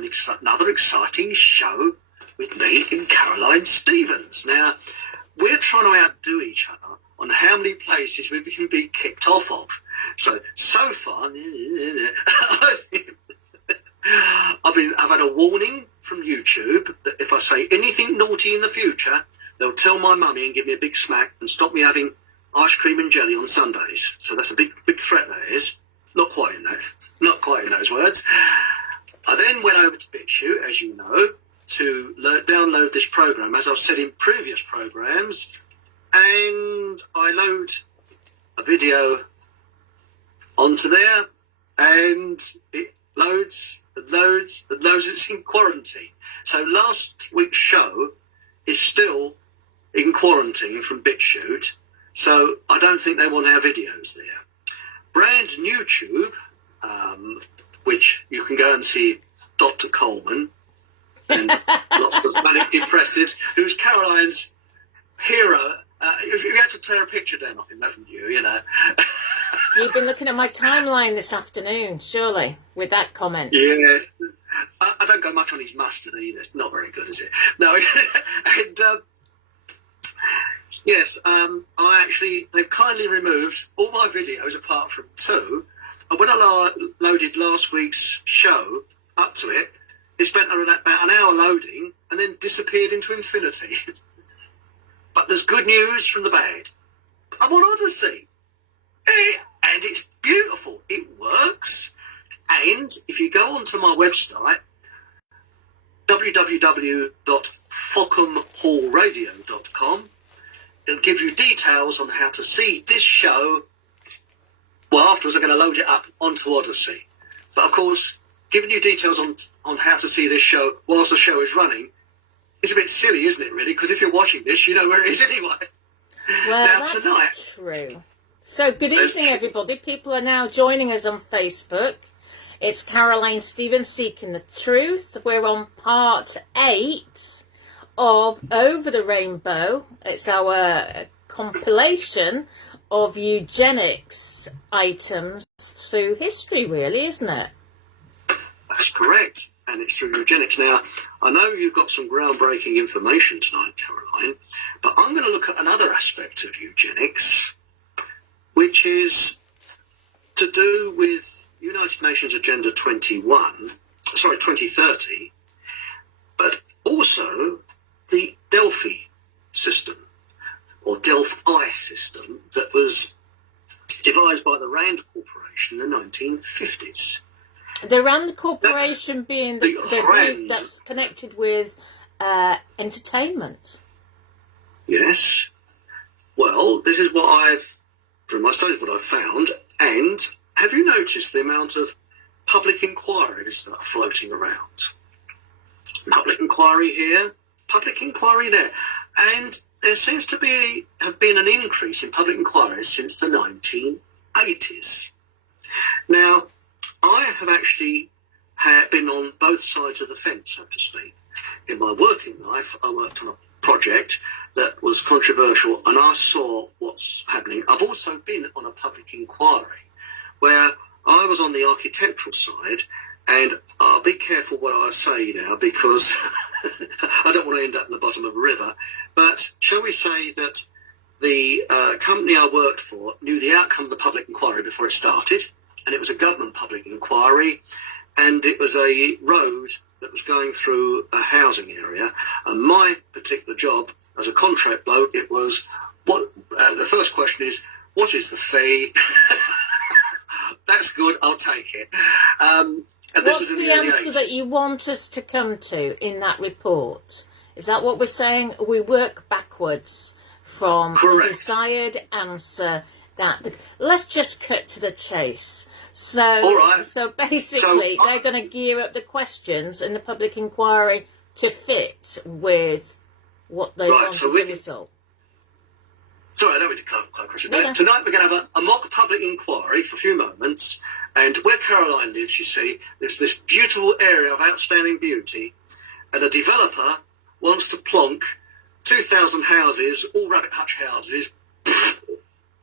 to another exciting show with me and Caroline Stevens. Now, we're trying to outdo each other on how many places we can be kicked off of. So far, I've had a warning from YouTube that if I say anything naughty in the future, they'll tell my mummy and give me a big smack and stop me having ice cream and jelly on Sundays. So that's a big threat, that is. Not quite in those words. I then went over to BitChute, as you know, to download this program, as I've said in previous programs, and I load a video onto there, and it loads. It's in quarantine. So last week's show is still in quarantine from BitChute, so I don't think they want our videos there. Brand new Tube, which you can go and see Dr. Coleman and lots of manic depressives, who's Caroline's hero. You had to tear a picture down of him, haven't you? You know. You've been looking at my timeline this afternoon, surely, with that comment. Yeah. I don't go much on his mustard either. It's not very good, is it? No. And yes, they've kindly removed all my videos apart from two. And when I loaded last week's show up to it, it spent about an hour loading and then disappeared into infinity. But there's good news from the bad. I'm on Odyssey. And it's beautiful. It works. And if you go onto my website, www.fockham.hallradio.com, it'll give you details on how to see this show. Well, afterwards I'm going to load it up onto Odyssey. But of course, giving you details on how to see this show whilst the show is running is a bit silly, isn't it, really? Because if you're watching this, you know where it is anyway. Well, now, that's tonight, true. So, good evening, everybody. People are now joining us on Facebook. It's Caroline Stevens Seeking the Truth. We're on part 8 of Over the Rainbow. It's our compilation of eugenics items through history, really, isn't it? That's correct. And it's through eugenics. Now, I know you've got some groundbreaking information tonight, Caroline, but I'm going to look at another aspect of eugenics, which is to do with United Nations Agenda 2030, but also the Delphi system, or Delphi system, that was devised by the Rand Corporation in the 1950s. The Rand Corporation being the group that's connected with entertainment. Yes. Well, this is from my studies, what I've found. And have you noticed the amount of public inquiries that are floating around? Public inquiry here, public inquiry there. And there seems to have been an increase in public inquiries since the 1980s. Now, I have actually been on both sides of the fence, so to speak. In my working life, I worked on a project that was controversial, and I saw what's happening. I've also been on a public inquiry where I was on the architectural side, and I'll be careful what I say now because I don't want to end up in the bottom of a river. But shall we say that the company I worked for knew the outcome of the public inquiry before it started, and it was a government public inquiry, and it was a road that was going through a housing area. And my particular job as a contract bloke, it was, the first question is, what is the fee? That's good, I'll take it. And this What's was in the early answer 80s. that you want us to come to in that report? Is that what we're saying? We work backwards from Correct. the desired answer. Let's just cut to the chase. So, All right. so basically, they're going to gear up the questions in the public inquiry to fit with what they want as a result. Sorry, I don't mean to cut across your No. back. Tonight we're going to have a mock public inquiry for a few moments, and where Caroline lives, you see, there's this beautiful area of outstanding beauty, and a developer wants to plonk 2,000 houses, all rabbit hutch houses,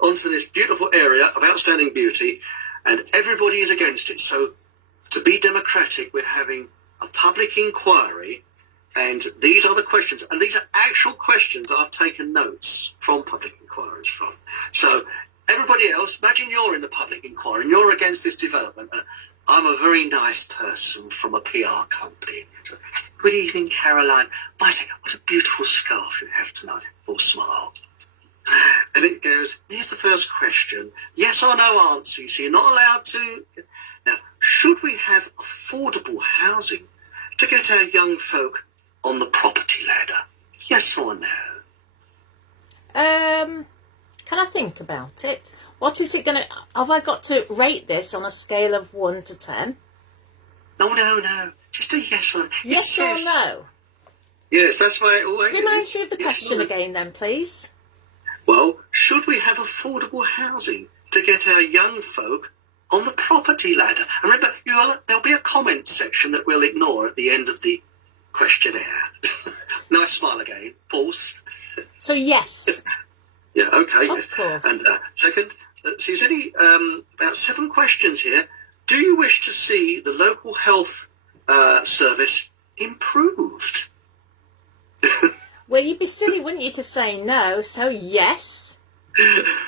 onto this beautiful area of outstanding beauty, and everybody is against it. So to be democratic, we're having a public inquiry, and these are the questions, and these are actual questions I've taken notes from public inquiries from. So everybody else, imagine you're in the public inquiry and you're against this development. I'm a very nice person from a PR company. Good evening, Caroline. What a beautiful scarf you have tonight. Full smile. And it goes, here's the first question. Yes or no answer. You see, you're not allowed to. Now, should we have affordable housing to get our young folk on the property ladder? Yes or no? Can I think about it? What is it going to... Have I got to rate this on a scale of 1 to 10? No. Just a yes or no. Yes or no? Yes, that's why it always is. Remind me of the Yes question or no. again then, please. Well, should we have affordable housing to get our young folk on the property ladder? And remember, there'll be a comment section that we'll ignore at the end of the questionnaire. Nice smile again. Pause. So yes. Yeah, okay. Of course. And second, so there's only about 7 questions here. Do you wish to see the local health service improved? Well, you'd be silly, wouldn't you, to say no, so yes.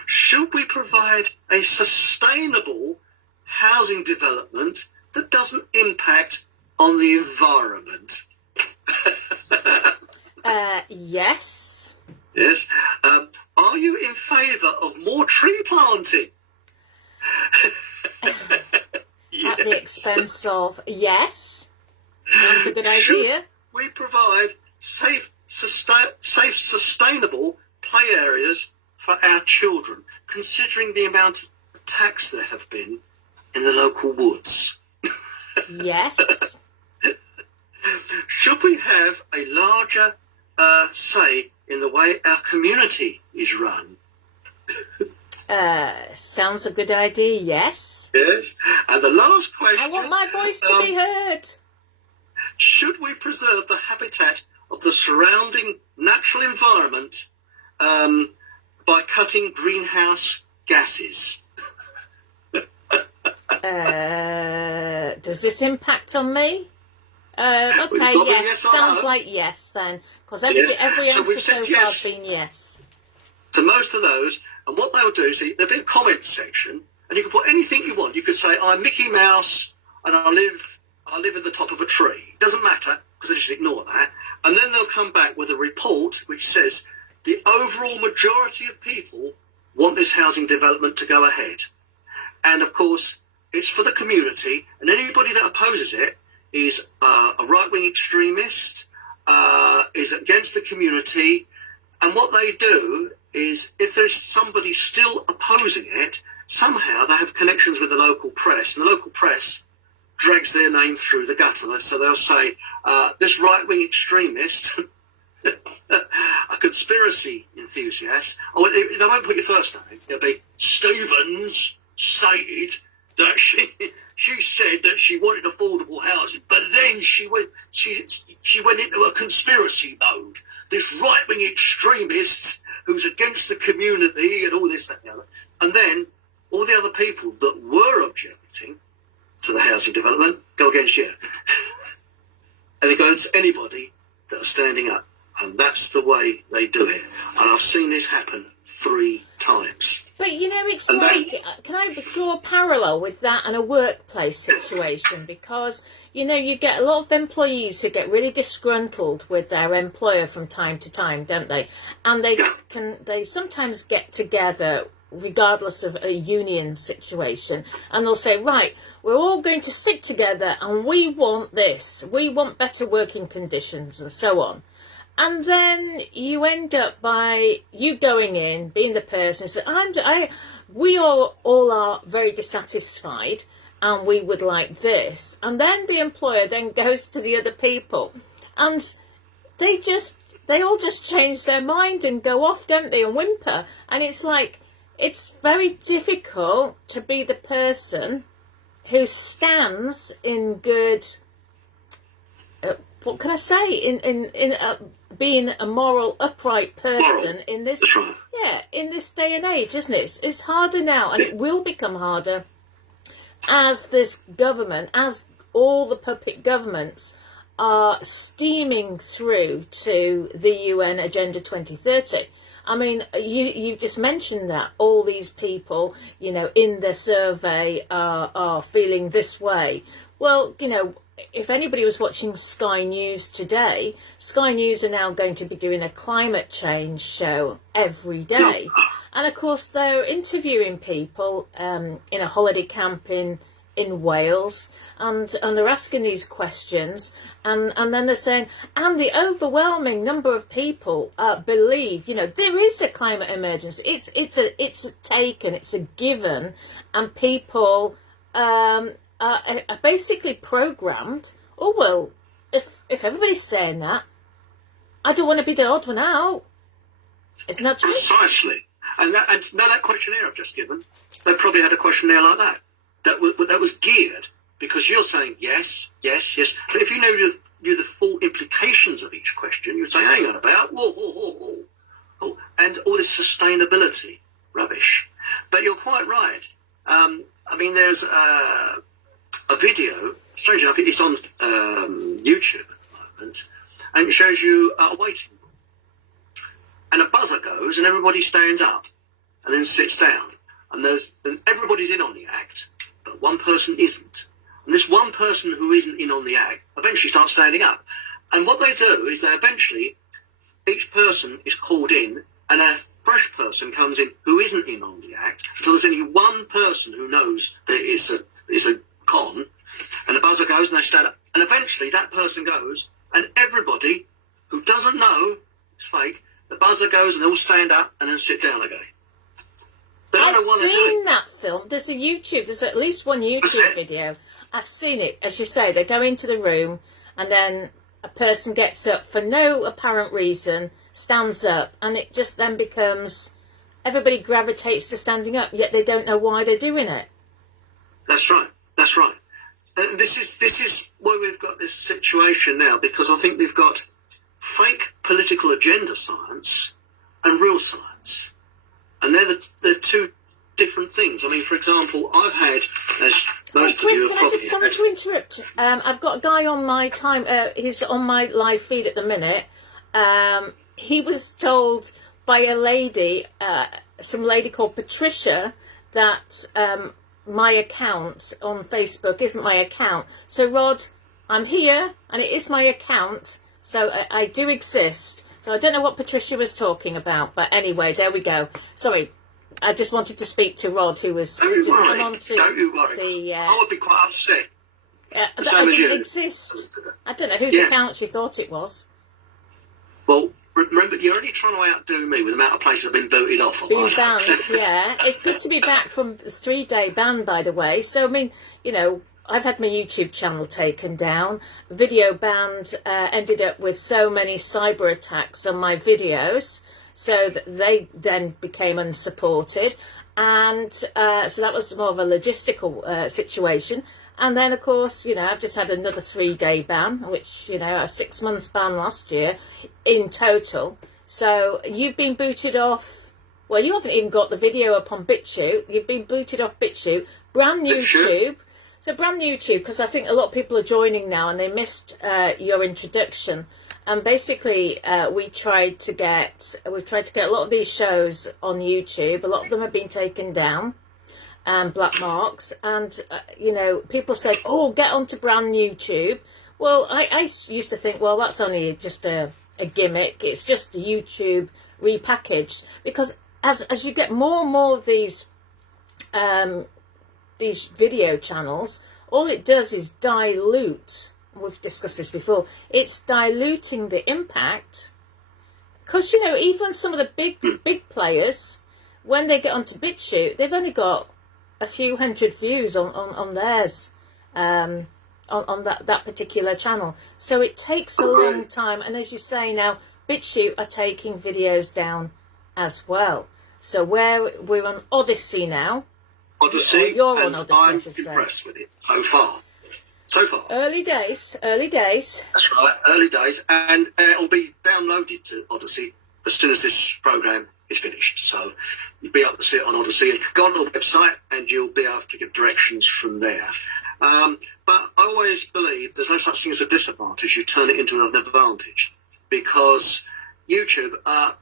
Should we provide a sustainable housing development that doesn't impact on the environment? Yes. Yes. Are you in favour of more tree planting? At the expense of yes. Sounds a good idea. Should we provide safe, sustainable play areas for our children, considering the amount of attacks there have been in the local woods? Yes. Should we have a larger say in the way our community is run? Sounds a good idea, yes. Yes. And the last question... I want my voice to be heard. Should we preserve the habitat of the surrounding natural environment by cutting greenhouse gases? Does this impact on me? Okay, yes. Sounds like yes then. Because every answer so far has been yes. To most of those, and what they'll do is there'll be a comment section, and you can put anything you want. You could say, I'm Mickey Mouse, and I live at the top of a tree. It doesn't matter, because they just ignore that. And then they'll come back with a report which says the overall majority of people want this housing development to go ahead. And of course, it's for the community, and anybody that opposes it is a right-wing extremist, is against the community. And what they do is, if there's somebody still opposing it, somehow they have connections with the local press, and the local press drags their name through the gutter. So they'll say, this right-wing extremist, a conspiracy enthusiast, they won't put your first name. It'll be Stevens stated that she said that she wanted affordable housing, but then she went into a conspiracy mode. This right-wing extremist who's against the community and all this, that, and the other. And then all the other people that were objecting to the housing development go against you. And they go against anybody that are standing up. And that's the way they do it. And I've seen this happen 3 times. But, you know, it's like, can I draw a parallel with that and a workplace situation? Because, you know, you get a lot of employees who get really disgruntled with their employer from time to time, don't they? And they sometimes get together regardless of a union situation, and they'll say, right, we're all going to stick together and we want this. We want better working conditions and so on. And then you end up by you going in, being the person who says, we all are very dissatisfied and we would like this. And then the employer then goes to the other people and they all just change their mind and go off, don't they, and whimper. And it's like, it's very difficult to be the person who stands in good, what can I say, in being a moral, upright person in this, in this day and age, isn't it? It's harder now, and it will become harder as this government, as all the puppet governments are steaming through to the UN Agenda 2030. I mean, you just mentioned that all these people, in the survey are feeling this way. Well, if anybody was watching Sky News today, Sky News are now going to be doing a climate change show every day. And of course, they're interviewing people in a holiday camp in Wales, and they're asking these questions, and then they're saying, and the overwhelming number of people believe, there is a climate emergency. It's a taken, it's a given, and people are basically programmed. Oh well, if everybody's saying that, I don't want to be the odd one out. Isn't that true? Precisely. And now that questionnaire I've just given, they probably had a questionnaire like that. That was geared because you're saying yes, yes, yes. But if you knew the full implications of each question, you would say, hang on about, whoa, and all this sustainability rubbish. But you're quite right. I mean, there's a video, strange enough, it's on YouTube at the moment, and it shows you a waiting room. And a buzzer goes, and everybody stands up and then sits down. And everybody's in on the act, but one person isn't. And this one person who isn't in on the act eventually starts standing up. And what they do is each person is called in, and a fresh person comes in who isn't in on the act, until there's only one person who knows that it's a con, and the buzzer goes and they stand up. And eventually that person goes, and everybody who doesn't know it's fake, the buzzer goes and they all stand up and then sit down again. I've seen that film. There's at least one YouTube video. I've seen it. As you say, they go into the room and then a person gets up for no apparent reason, stands up, and it just then becomes everybody gravitates to standing up, yet they don't know why they're doing it. That's right. That's right. And this is where we've got this situation now, because I think we've got fake political agenda science and real science. And they're two different things. I mean, for example, I've had, as most of you have probably sorry to interrupt. I've got a guy on my he's on my live feed at the minute. He was told by a lady, some lady called Patricia, that my account on Facebook isn't my account. So, Rod, I'm here, and it is my account, so I do exist. So I don't know what Patricia was talking about, but anyway, there we go. Sorry, I just wanted to speak to Rod, who was Don't you worry. I would be quite upset. That I didn't exist. I don't know whose account she thought it was. Well, remember, you're only trying to outdo me with the amount of places I've been booted off. Been banned, yeah. It's good to be back from the 3-day ban, by the way. So, I mean, I've had my YouTube channel taken down. Video banned, ended up with so many cyber attacks on my videos, so that they then became unsupported. And so that was more of a logistical situation. And then, of course, I've just had another 3-day ban, which, a 6-month ban last year in total. So you've been booted off. Well, you haven't even got the video up on BitChute. You've been booted off BitChute. Brand new YouTube. So brand new YouTube, because I think a lot of people are joining now and they missed your introduction. And basically, we've tried to get a lot of these shows on YouTube. A lot of them have been taken down, black marks. And people said, "Oh, get onto brand new YouTube." Well, I used to think, well, that's only just a gimmick. It's just YouTube repackaged, because as you get more and more of these video channels, all it does is dilute. We've discussed this before. It's diluting the impact, because even some of the big players, when they get onto BitChute, they've only got a few hundred views on theirs, on that particular channel. So it takes a long time, and as you say now, BitChute are taking videos down as well. So we're on Odyssey now. Odyssey, you're and on Odyssey, I'm impressed with it so far. Early days. That's right, early days, and it'll be downloaded to Odyssey as soon as this program is finished. So you'll be able to see it on Odyssey. Go on to the website, and you'll be able to get directions from there. But I always believe there's no such thing as a disadvantage. You turn it into an advantage, because YouTube. I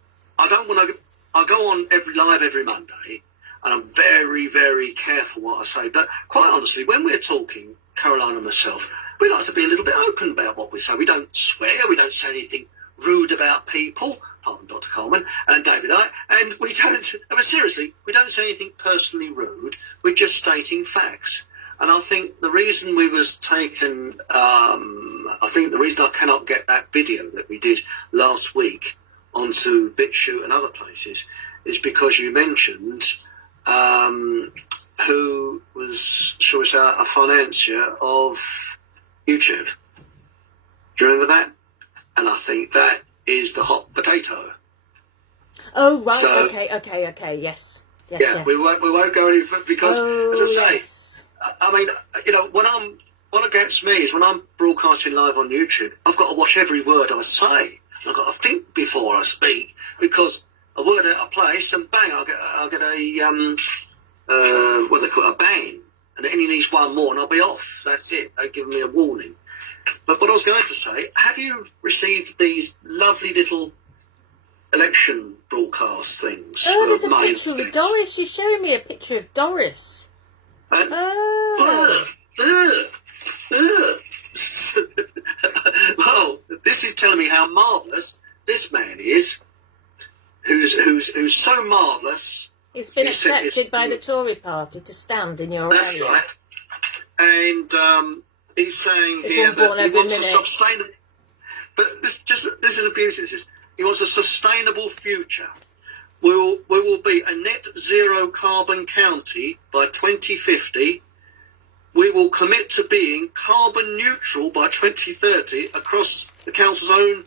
don't want to. I go on live every Monday, and I'm very, very careful what I say. But quite honestly, when we're talking, Caroline and myself, we like to be a little bit open about what we say. We don't swear. We don't say anything rude about people. Pardon, Dr. Coleman and David. And we don't. I mean, seriously, we don't say anything personally rude. We're just stating facts. And I think the reason we was taken, I think the reason I cannot get that video that we did last week onto BitChute and other places is because you mentioned who was, shall we say, a financier of YouTube. Do you remember that? And I think that is the hot potato. Oh, right. So, Okay. Yes. Yeah, we won't go any further because, as I say, yes. I mean, what gets me is when I'm broadcasting live on YouTube, I've got to watch every word I say. I've got to think before I speak, because a word out of place and bang, I'll get a what they call it, a ban, and it only needs one more and I'll be off. That's it. They've given me a warning. But what I was going to say, have you received these lovely little election broadcast things? Oh, there's a picture of Doris. You're showing me a picture of Doris. And, well, this is telling me how marvellous this man is, who's so marvellous. He's been accepted by the Tory party to stand in your That's area. right. And he's saying here that he wants a sustainable. But this is a beauty. This is, he wants a sustainable future. We will be a net zero carbon county by 2050. We will commit to being carbon neutral by 2030 across the council's own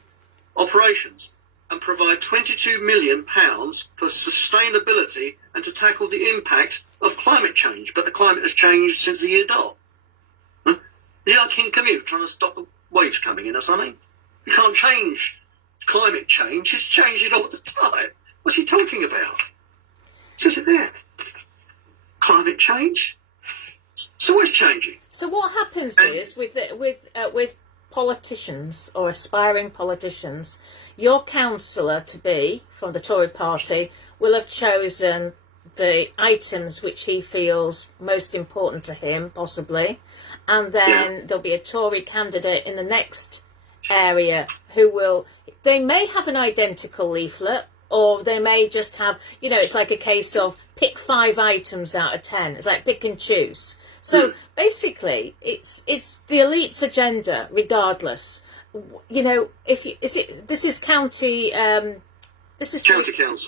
operations, and provide £22 million for sustainability and to tackle the impact of climate change. But the climate has changed since the year dot. Huh? Is it like King Canute trying to stop the waves coming in or something? You can't change climate change. It's changing all the time. What's he talking about? It says it there. Climate change. So what's changing? So what happens is with politicians or aspiring politicians, your councillor to be from the Tory party will have chosen the items which he feels most important to him, possibly, and then there'll be a Tory candidate in the next area who will. They may have an identical leaflet. Or they may just have, it's like a case of pick 5 items out of 10. It's like pick and choose. So basically, it's the elite's agenda, regardless. This is county council.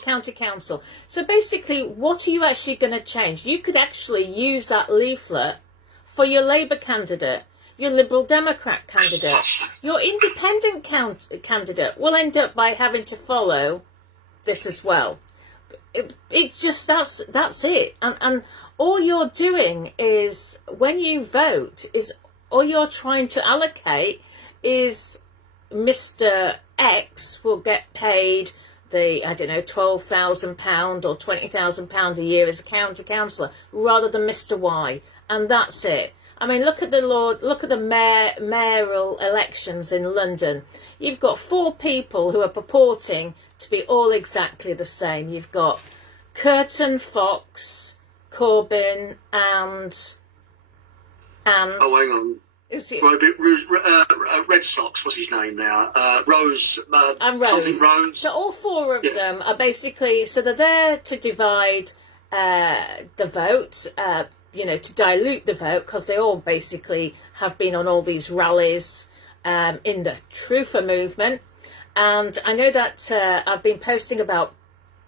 County council. So basically, what are you actually going to change? You could actually use that leaflet for your Labour candidate, your Liberal Democrat candidate, your independent candidate will end up by having to follow this as well. It just that's it, and all you're doing is when you vote is all you're trying to allocate is Mr. X will get paid the £12,000 or £20,000 a year as a county councillor rather than Mr. Y, and that's it. I mean, look at the mayoral elections in London. You've got 4 people who are purporting to be all exactly the same. You've got Curtin, Fox, Corbyn, and oh, hang on. Is it Red Sox? What's his name now? Rose. And Rose. Something Rose. So all 4 of them are basically they're there to divide the vote. To dilute the vote, because they all basically have been on all these rallies in the Truther movement. And I know that I've been posting about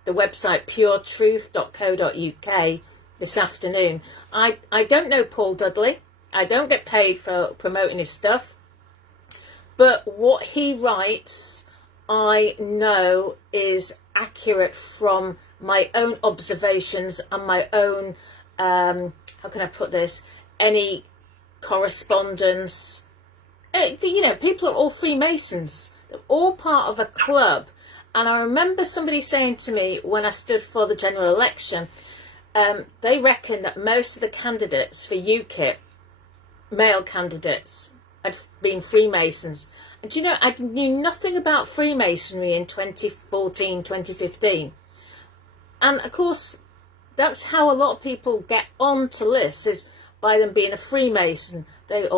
the website puretruth.co.uk this afternoon. I don't know Paul Dudley. I don't get paid for promoting his stuff. But what he writes, I know is accurate from my own observations and my own, how can I put this, any correspondence. People are all Freemasons. They're all part of a club. And I remember somebody saying to me when I stood for the general election, they reckon that most of the candidates for UKIP male candidates had been Freemasons. And do you know, I knew nothing about Freemasonry in 2014, 2015. And of course, that's how a lot of people get onto lists, is by them being a Freemason. They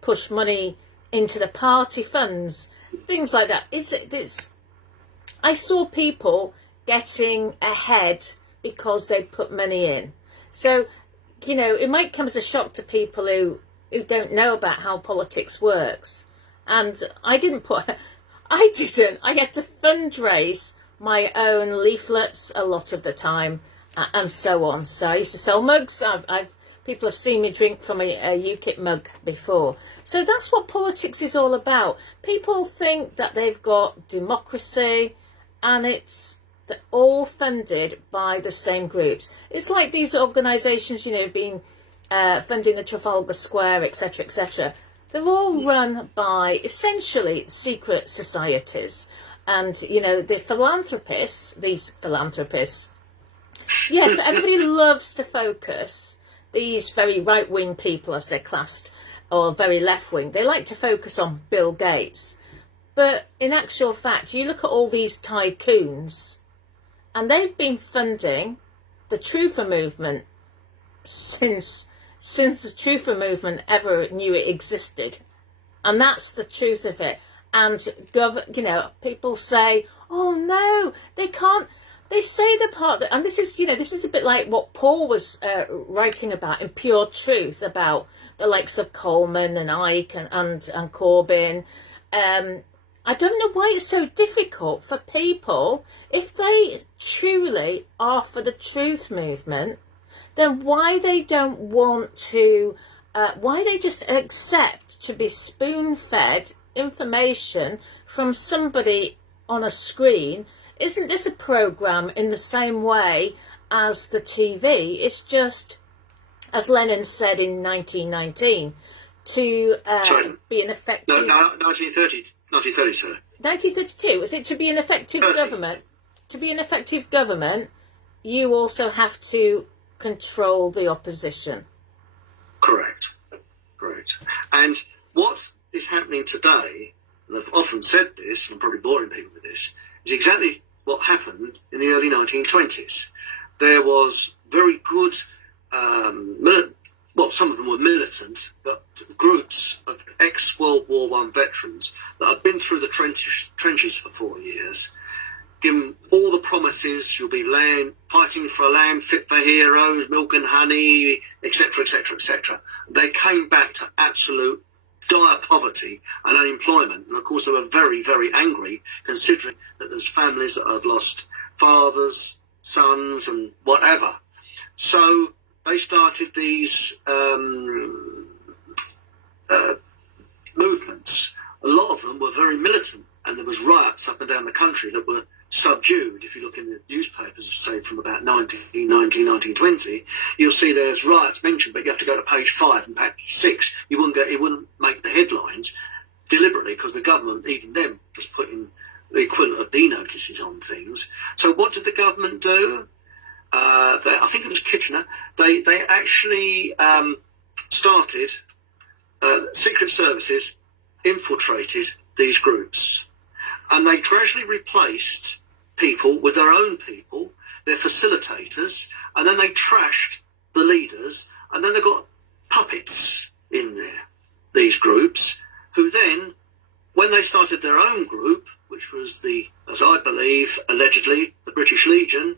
push money into the party funds, things like that. I saw people getting ahead because they put money in. So, you know, it might come as a shock to people who don't know about how politics works. And I didn't. I had to fundraise my own leaflets a lot of the time, and so on. So I used to sell mugs. People have seen me drink from a UKIP mug before. So that's what politics is all about. People think that they've got democracy, and they're all funded by the same groups. It's like these organisations, you know, being funding the Trafalgar Square, etc., etc. They're all run by essentially secret societies. And, you know, these philanthropists, yes, everybody loves to focus, these very right-wing people, as they're classed, or very left-wing, they like to focus on Bill Gates. But in actual fact, you look at all these tycoons, and they've been funding the Truther movement since the Truther movement ever knew it existed. And that's the truth of it. And, you know, people say, oh no, they can't. They say the part that, and this is, you know, this is a bit like what Paul was writing about in Pure Truth, about the likes of Coleman and Ike and Corbyn. I don't know why it's so difficult for people, if they truly are for the truth movement, then why they don't want to, why they just accept to be spoon-fed information from somebody on a screen. Isn't this a programme in the same way as the TV? It's just, as Lenin said in 1919, to be an effective... No, 1932. 1932, is it to be an effective 30. government? To be an effective government, you also have to control the opposition. Correct. And what is happening today, and I've often said this, and I'm probably boring people with this, is exactly what happened in the early 1920s. There was very good, some of them were militant, but groups of ex-World War I veterans that had been through the trenches for 4 years, given all the promises, you'll be fighting for a land fit for heroes, milk and honey, etc., etc., etc. They came back to absolute dire poverty and unemployment. And of course, they were very, very angry, considering that there's families that had lost fathers, sons, and whatever. So they started these movements. A lot of them were very militant, and there was riots up and down the country that were subdued. If you look in the newspapers, say from about 1919, 1920, you'll see there's riots mentioned, but you have to go to page 5 and page 6. It wouldn't make the headlines deliberately, because the government, even them, was putting the equivalent of D-notices on things. So what did the government do? I think it was Kitchener. They actually started secret services infiltrated these groups, and they gradually replaced people with their own people, their facilitators, and then they trashed the leaders, and then they got puppets in there, these groups, who then, when they started their own group, which was as I believe, allegedly, the British Legion,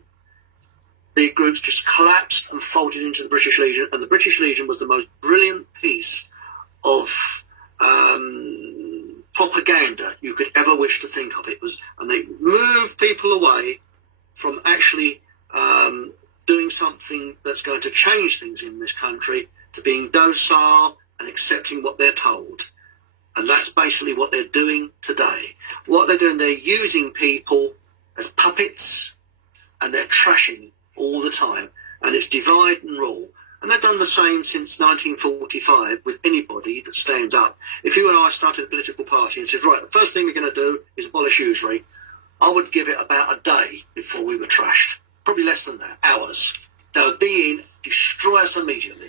the groups just collapsed and folded into the British Legion, and the British Legion was the most brilliant piece of propaganda you could ever wish to think of. It was, and they moved people away from actually doing something that's going to change things in this country, to being docile and accepting what they're told. And that's basically what they're doing today. What they're doing, they're using people as puppets, and they're trashing all the time. And it's divide and rule. And they've done the same since 1945 with anybody that stands up. If you and I started a political party and said, right, the first thing we're going to do is abolish usury, I would give it about a day before we were trashed. Probably less than that, hours. They would be in, destroy us immediately.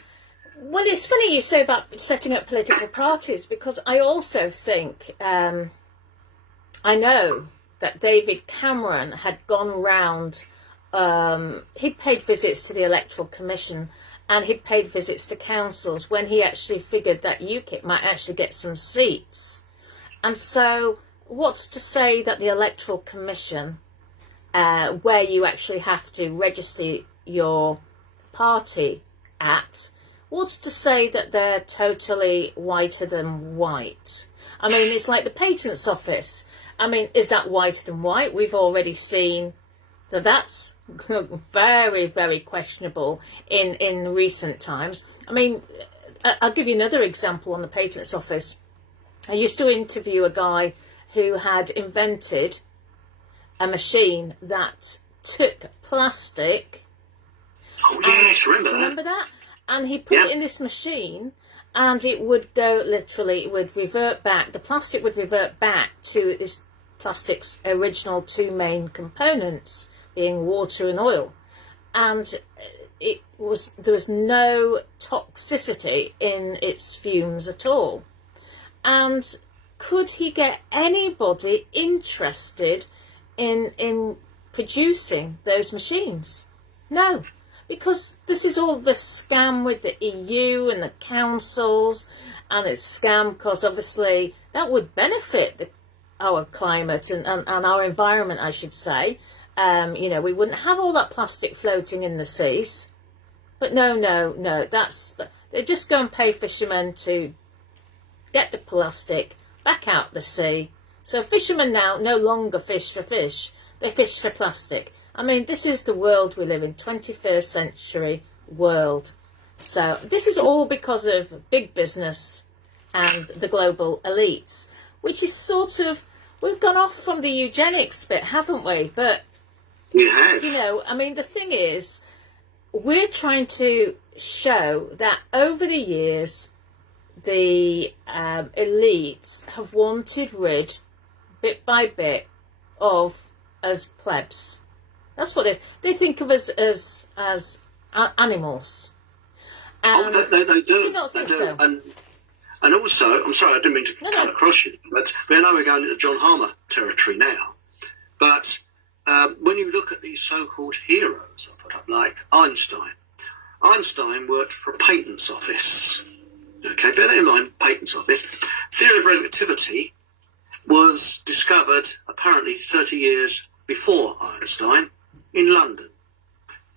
Well, it's funny you say about setting up political parties, because I also think, I know that David Cameron had gone round, he'd paid visits to the Electoral Commission and he'd paid visits to councils when he actually figured that UKIP might actually get some seats. And so what's to say that the Electoral Commission, where you actually have to register your party at, what's to say that they're totally whiter than white? I mean, it's like the Patents Office. I mean, is that whiter than white? We've already seen that that's very, very questionable in recent times. I mean, I'll give you another example on the Patents Office. I used to interview a guy who had invented a machine that took plastic. Oh, yes, Remember that? And he put it in this machine, and it would go, literally, it would revert back, the plastic would revert back to its plastic's original two main components, being water and oil. And there was no toxicity in its fumes at all. And could he get anybody interested in producing those machines? No. Because this is all the scam with the EU and the councils, and it's scam because obviously that would benefit our climate and our environment, I should say. We wouldn't have all that plastic floating in the seas. But no, they just go and pay fishermen to get the plastic back out the sea. So fishermen now no longer fish for fish, they fish for plastic. I mean, this is the world we live in, 21st century world. So this is all because of big business and the global elites, which is sort of, we've gone off from the eugenics bit, haven't we? But, we have. I mean, the thing is, we're trying to show that over the years, the elites have wanted rid, bit by bit, of us plebs. That's what they think of us as animals. And they do. Do you not think so? And also, I'm sorry, I didn't mean to cut across you, but I know we're going into John Harmer territory now. But when you look at these so-called heroes, I put up, like Einstein worked for a patents office. Okay, bear that in mind, patents office. Theory of relativity was discovered apparently 30 years before Einstein in London.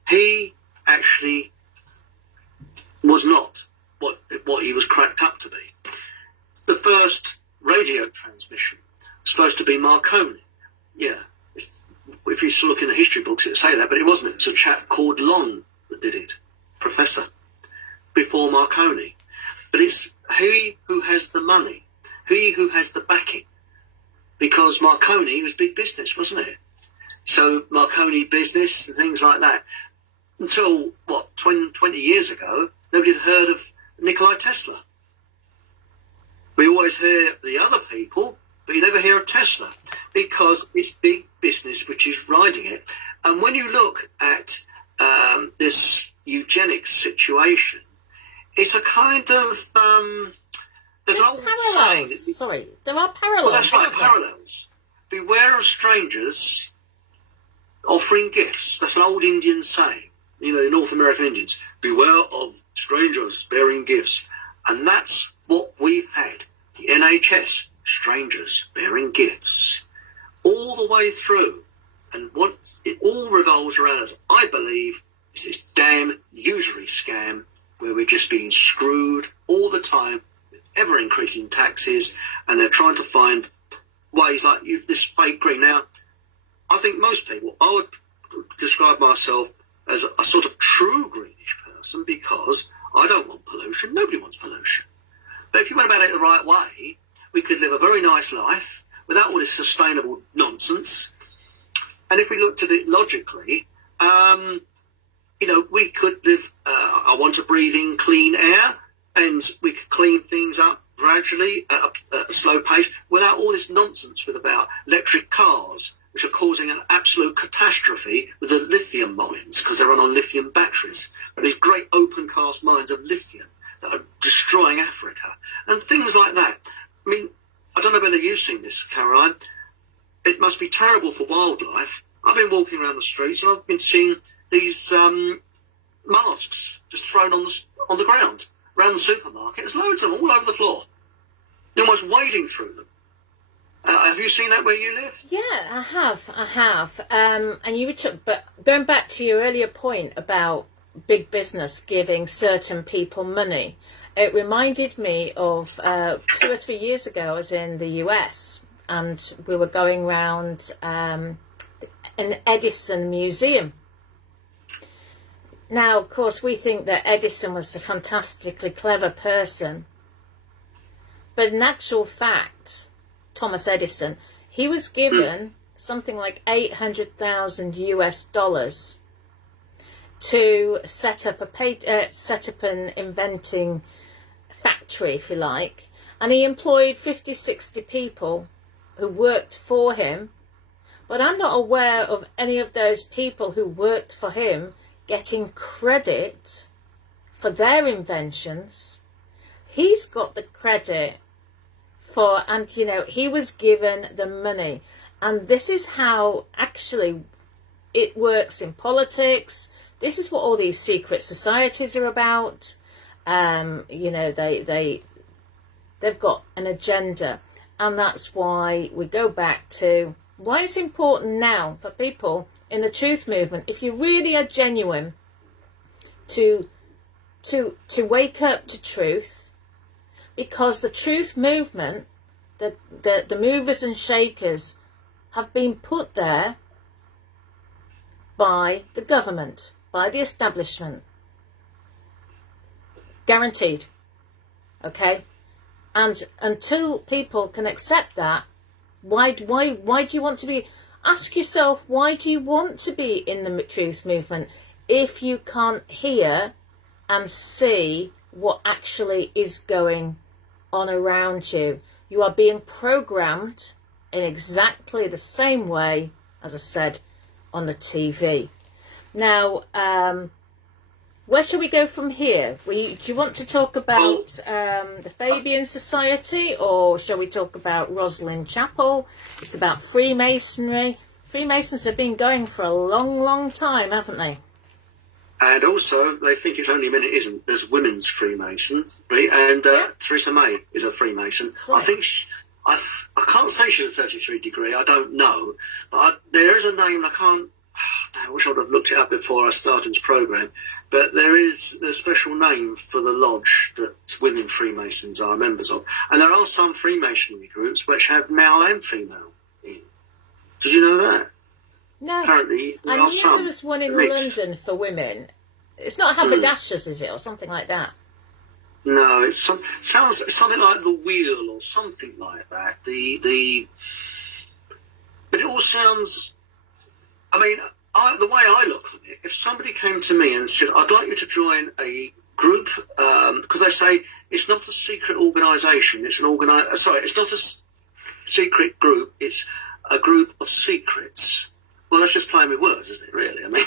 He actually was not what he was cracked up to be. The first radio transmission was supposed to be Marconi. Yeah, if you look in the history books, it would say that, but it wasn't. It's a chap called Long that did it, professor, before Marconi. But it's he who has the money, he who has the backing, because Marconi was big business, wasn't it? So Marconi business and things like that. Until, 20 years ago, nobody had heard of Nikola Tesla. We always hear the other people, but you never hear of Tesla, because it's big business which is riding it. And when you look at this eugenics situation, it's a kind of... there's an old saying... Sorry, there are parallels. Well, that's right, parallels. Beware of strangers offering gifts. That's an old Indian saying. The North American Indians. Beware of strangers bearing gifts. And that's what we had. The NHS, strangers bearing gifts. All the way through. And what it all revolves around us, I believe, is this damn usury scam where we're just being screwed all the time with ever-increasing taxes, and they're trying to find ways like this fake green. Now, I think most people, I would describe myself as a sort of true greenish person, because I don't want pollution. Nobody wants pollution. But if you went about it the right way, we could live a very nice life without all this sustainable nonsense. And if we looked at it logically, we could live, I want to breathe in clean air, and we could clean things up gradually at a slow pace without all this nonsense about electric cars, which are causing an absolute catastrophe with the lithium mines, because they run on lithium batteries. And these great open cast mines of lithium that are destroying Africa and things like that. I mean, I don't know whether you've seen this, Caroline. It must be terrible for wildlife. I've been walking around the streets and I've been seeing these masks just thrown on the ground around the supermarket. There's loads of them all over the floor. You're almost wading through them. Have you seen that where you live? Yeah, I have. And you were but going back to your earlier point about big business giving certain people money, it reminded me of 2 or 3 years ago. I was in the US and we were going round an Edison museum. Now, of course, we think that Edison was a fantastically clever person, but in actual fact, Thomas Edison, he was given something like $800,000 to set up an inventing factory, if you like, and he employed 50, 60 people who worked for him. But I'm not aware of any of those people who worked for him getting credit for their inventions. He's got the credit for, and he was given the money. And this is how actually it works in politics. This is what all these secret societies are about. They've got an agenda, and that's why we go back to why it's important now for people in the truth movement, if you really are genuine, to wake up to truth, because the truth movement, the movers and shakers, have been put there by the government, by the establishment, guaranteed. Okay, and until people can accept that, why do you want to be? Ask yourself, why do you want to be in the truth movement if you can't hear and see what actually is going on around you? You are being programmed in exactly the same way, as I said, on the TV. Now, where shall we go from here? Do you want to talk about the Fabian Society, or shall we talk about Rosalind Chapel? It's about Freemasonry. Freemasons have been going for a long, long time, haven't they? And also, they think it's only men it isn't. There's women's Freemasonry, and Theresa May is a Freemason. Right. I think I can't say she's a 33 degree. I don't know, but there is a name. I wish I would have looked it up before I started this program. But there is a special name for the lodge that women Freemasons are members of, and there are some Freemasonry groups which have male and female in. Did you know that? No. Apparently, I knew there was one in London for women. It's not Haberdashers, is it, or something like that? No, it sounds something like the Wheel or something like that. But it all sounds. I mean, the way I look at it, if somebody came to me and said, "I'd like you to join a group," because they say it's not a secret organisation. It's it's not a secret group. It's a group of secrets. Well, that's just playing with words, isn't it, really? I mean,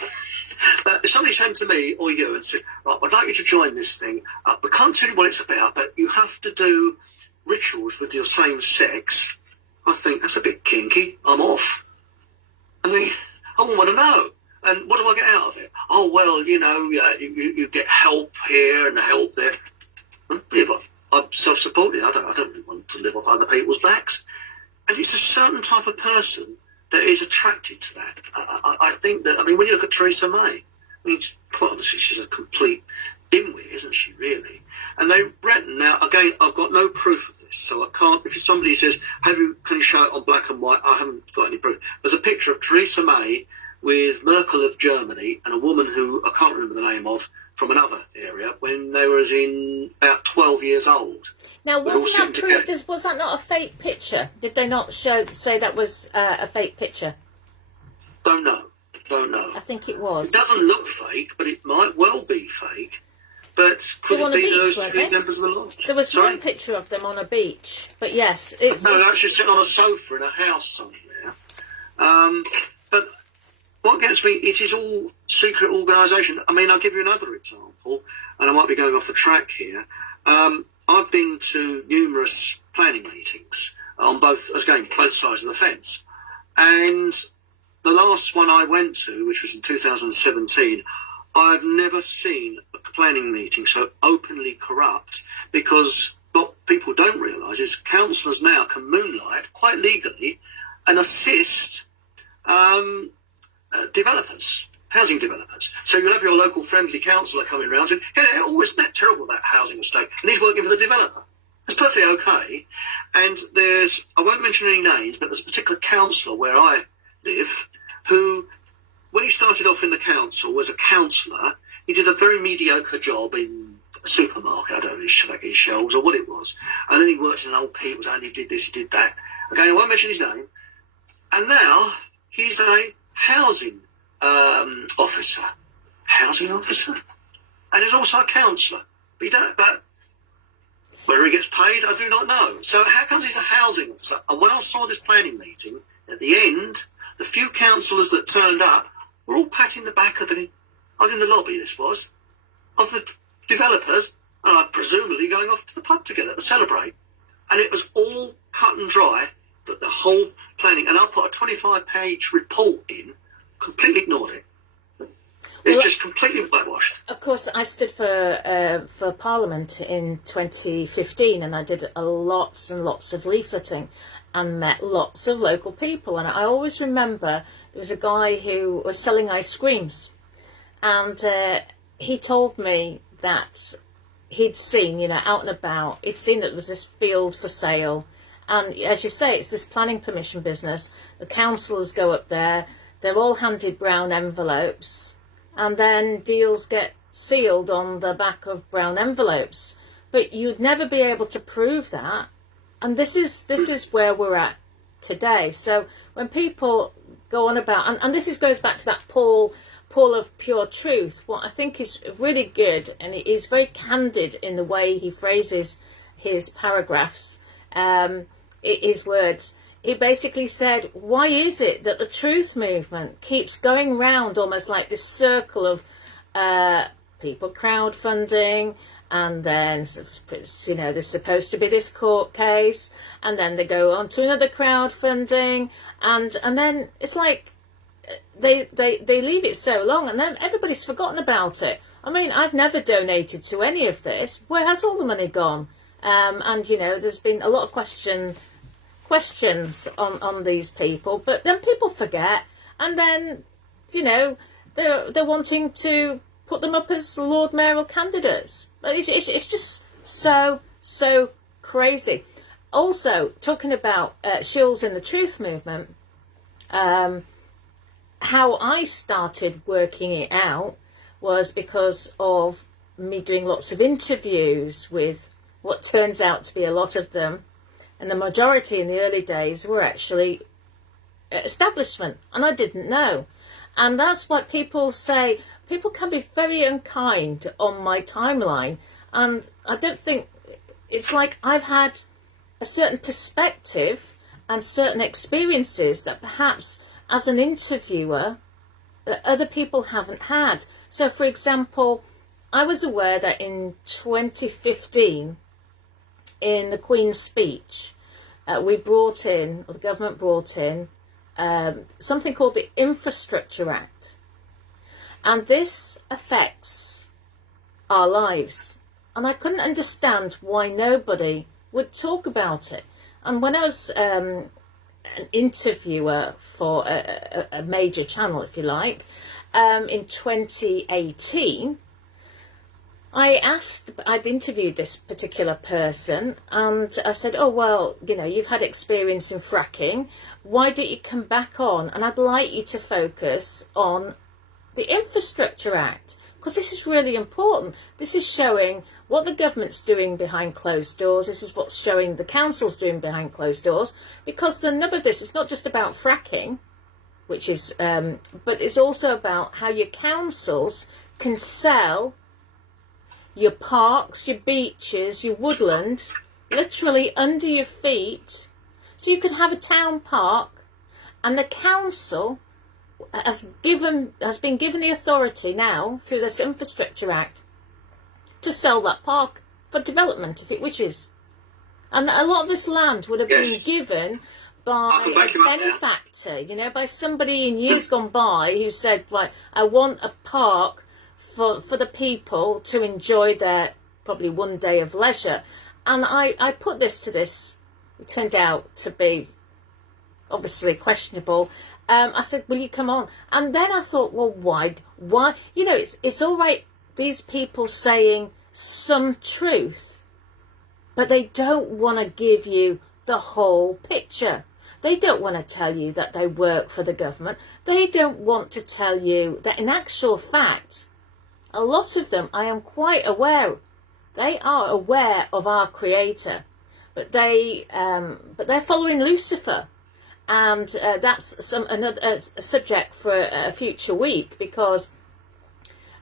but if somebody came to me or you and said, "Right, I'd like you to join this thing. We can't tell you what it's about, but you have to do rituals with your same sex," I think that's a bit kinky. I'm off. I mean, I want to know. And what do I get out of it? Oh, well, you get help here and help there. I'm self-supporting. I don't really want to live off other people's backs. And it's a certain type of person that is attracted to that. I think that, when you look at Theresa May, quite honestly, she's a complete dimwit, isn't she, really? And they've written, now, again, I've got no proof of this, so I can't, if somebody says, can you show it on black and white? I haven't got any proof. There's a picture of Theresa May with Merkel of Germany and a woman who I can't remember the name of from another area when they were about 12 years old. Now, wasn't that proved? Was that not a fake picture? Did they not say that was a fake picture? Don't know. I think it was. It doesn't look fake, but it might well be fake. But could it be those three members of the lodge? There was one picture of them on a beach. But yes, it's... No, they're actually sitting on a sofa in a house somewhere. But what gets me, it is all secret organisation. I'll give you another example. and I might be going off the track here, I've been to numerous planning meetings on both, again, both sides of the fence. And the last one I went to, which was in 2017, I've never seen a planning meeting so openly corrupt, because what people don't realise is councillors now can moonlight quite legally and assist developers, housing developers. So you'll have your local friendly councillor coming around saying, hey, oh, isn't that terrible, that housing estate? And he's working for the developer. That's perfectly okay. And there's, I won't mention any names, but there's a particular councillor where I live who, when he started off in the council as a councillor, he did a very mediocre job in a supermarket. I don't know, stacking shelves or what it was. And then he worked in an old people's and he did this, he did that. Again, I won't mention his name. And now he's a housing officer. Housing officer? And he's also a councillor. But whether he gets paid, I do not know. So how comes he's a housing officer? And when I saw this planning meeting, at the end, the few councillors that turned up were all patting the back of the, I was in the lobby, this was, of the developers, and I presumably going off to the pub together to celebrate. And it was all cut and dry, that the whole planning, and I put a 25-page report in, completely ignored it. It's just completely whitewashed. Of course, I stood for Parliament in 2015, and I did lots and lots of leafleting and met lots of local people. And I always remember there was a guy who was selling ice creams, and he told me that he'd seen, out and about, he'd seen that there was this field for sale. And as you say, it's this planning permission business. The councillors go up there, they're all handed brown envelopes, and then deals get sealed on the back of brown envelopes. But you'd never be able to prove that. And this is where we're at today. So when people go on about, and this goes back to that Paul of Pure Truth, what I think is really good, and it is very candid in the way he phrases his paragraphs, his words. He basically said, why is it that the truth movement keeps going round almost like this circle of people crowdfunding, and then, there's supposed to be this court case, and then they go on to another crowdfunding, and then it's like they leave it so long, and then everybody's forgotten about it. I mean, I've never donated to any of this. Where has all the money gone? And there's been a lot of questions on these people, but then people forget, and then they're wanting to put them up as Lord Mayoral candidates. It's just so crazy. Also, talking about shills in the truth movement, how I started working it out was because of me doing lots of interviews with what turns out to be a lot of them, and the majority in the early days were actually establishment, and I didn't know. And that's what people say. People can be very unkind on my timeline, and I don't think, it's like I've had a certain perspective and certain experiences that perhaps as an interviewer that other people haven't had. So for example, I was aware that in 2015, in the Queen's speech, the government brought in something called the Infrastructure Act. And this affects our lives. And I couldn't understand why nobody would talk about it. And when I was an interviewer for a major channel, if you like, in 2018, I'd interviewed this particular person, and I said, oh, well, you've had experience in fracking. Why don't you come back on? And I'd like you to focus on the Infrastructure Act, because this is really important. This is showing what the government's doing behind closed doors. This is what's showing the council's doing behind closed doors, because the nub of this is not just about fracking, which is, but it's also about how your councils can sell your parks, your beaches, your woodland, literally under your feet. So you could have a town park, and the council has been given the authority now through this Infrastructure Act to sell that park for development if it wishes. And a lot of this land would have been given by a benefactor, you know, by somebody in years gone by who said, right, I want a park for the people to enjoy their probably one day of leisure. And I put this to this, it turned out to be obviously questionable. I said, will you come on? And then I thought, well, why? You know, it's all right, these people saying some truth, but they don't want to give you the whole picture. They don't want to tell you that they work for the government. They don't want to tell you that in actual fact, a lot of them, I am quite aware, they are aware of our Creator, but they're following Lucifer. And that's another subject for a future week, because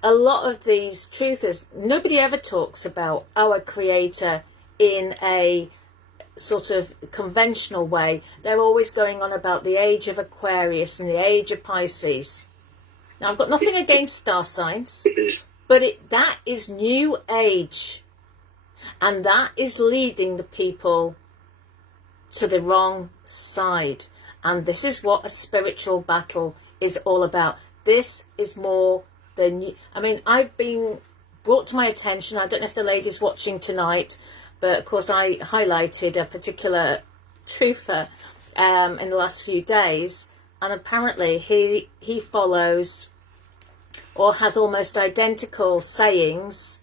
a lot of these truthers, nobody ever talks about our Creator in a sort of conventional way. They're always going on about the age of Aquarius and the age of Pisces. Now, I've got nothing against star signs, but that is New Age, and that is leading the people to the wrong side. And this is what a spiritual battle is all about. This is more than, I mean, I've been brought to my attention, I don't know if the lady's watching tonight, but of course I highlighted a particular truther in the last few days, and apparently he follows or has almost identical sayings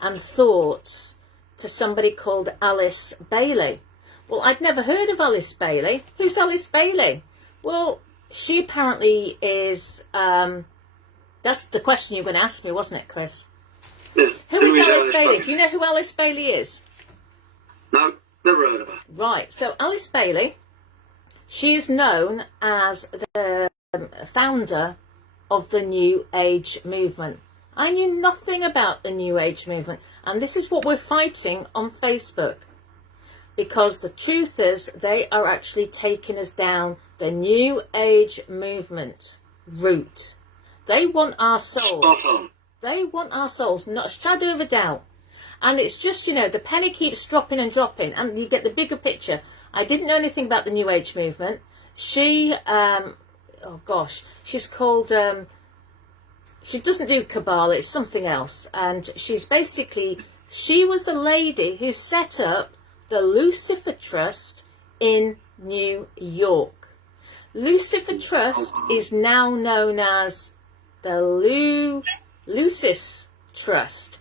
and thoughts to somebody called Alice Bailey. Well, I'd never heard of Alice Bailey. Who's Alice Bailey? Well, she apparently is, that's the question you were going to ask me, wasn't it, Chris? Yeah. Who is Alice Bailey? Do you know who Alice Bailey is? No, never heard of her. Right, so Alice Bailey, she is known as the founder of the New Age movement. I knew nothing about the New Age movement, and this is what we're fighting on Facebook. Because the truth is, they are actually taking us down the New Age movement route. They want our souls. Spot on. They want our souls, not a shadow of a doubt. And it's just, you know, the penny keeps dropping and dropping, and you get the bigger picture. I didn't know anything about the New Age movement. She, oh gosh, she's called, she doesn't do Kabbalah, it's something else. And she's basically, she was the lady who set up the Lucifer Trust in New York. Lucifer Trust is now known as the Lucis Trust.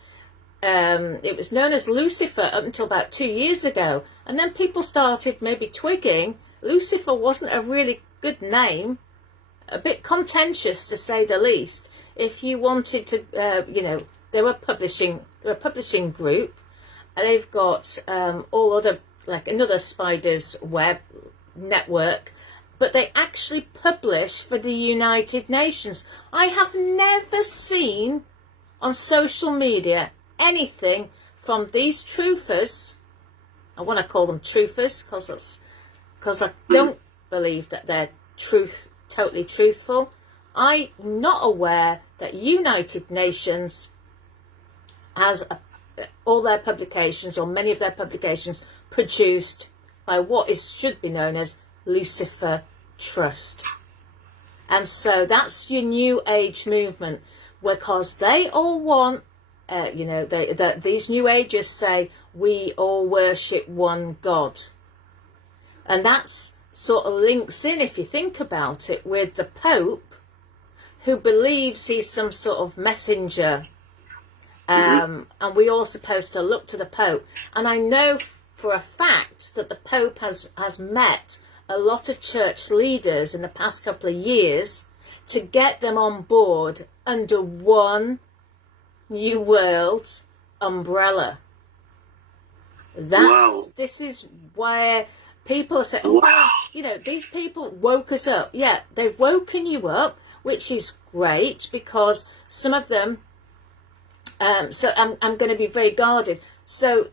It was known as Lucifer up until about 2 years ago, and then people started maybe twigging Lucifer wasn't a really good name, a bit contentious to say the least. If you wanted to, you know, they're a publishing group. They've got all other, like another spider's web network, but they actually publish for the United Nations. I have never seen on social media anything from these truthers. I want to call them truthers because I don't believe that they're totally truthful. I'm not aware that United Nations has all their publications, or many of their publications, produced by what should be known as Lucifer Trust. And so that's your New Age movement, because they all want, you know, these New Agers say, we all worship one God. And that's sort of links in, if you think about it, with the Pope, who believes he's some sort of messenger. And we're all supposed to look to the Pope. And I know for a fact that the Pope has met a lot of church leaders in the past couple of years to get them on board under one New World umbrella. This is where people say, oh, wow, you know, these people woke us up. Yeah, they've woken you up, which is great, because some of them, so I'm going to be very guarded. So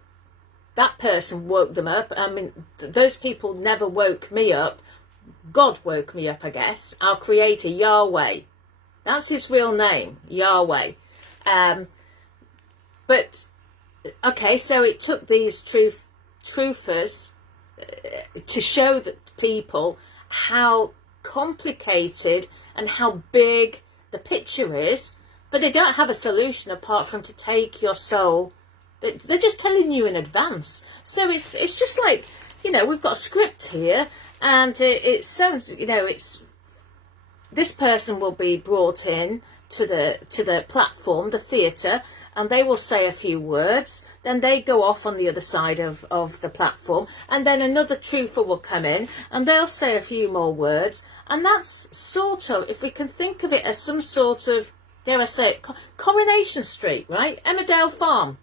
that person woke them up. I mean, those people never woke me up. God woke me up, I guess. Our Creator, Yahweh. That's his real name, Yahweh. But okay, so it took these truthers to show that people how complicated and how big the picture is, but they don't have a solution apart from to take your soul. They're just telling you in advance. So it's just like, we've got a script here, and it sounds, it's this person will be brought in to the platform, the theatre, and they will say a few words. Then they go off on the other side of the platform, and then another truther will come in, and they'll say a few more words. And that's sort of, if we can think of it as some sort of, dare I say it, Coronation Street, right? Emmerdale Farm.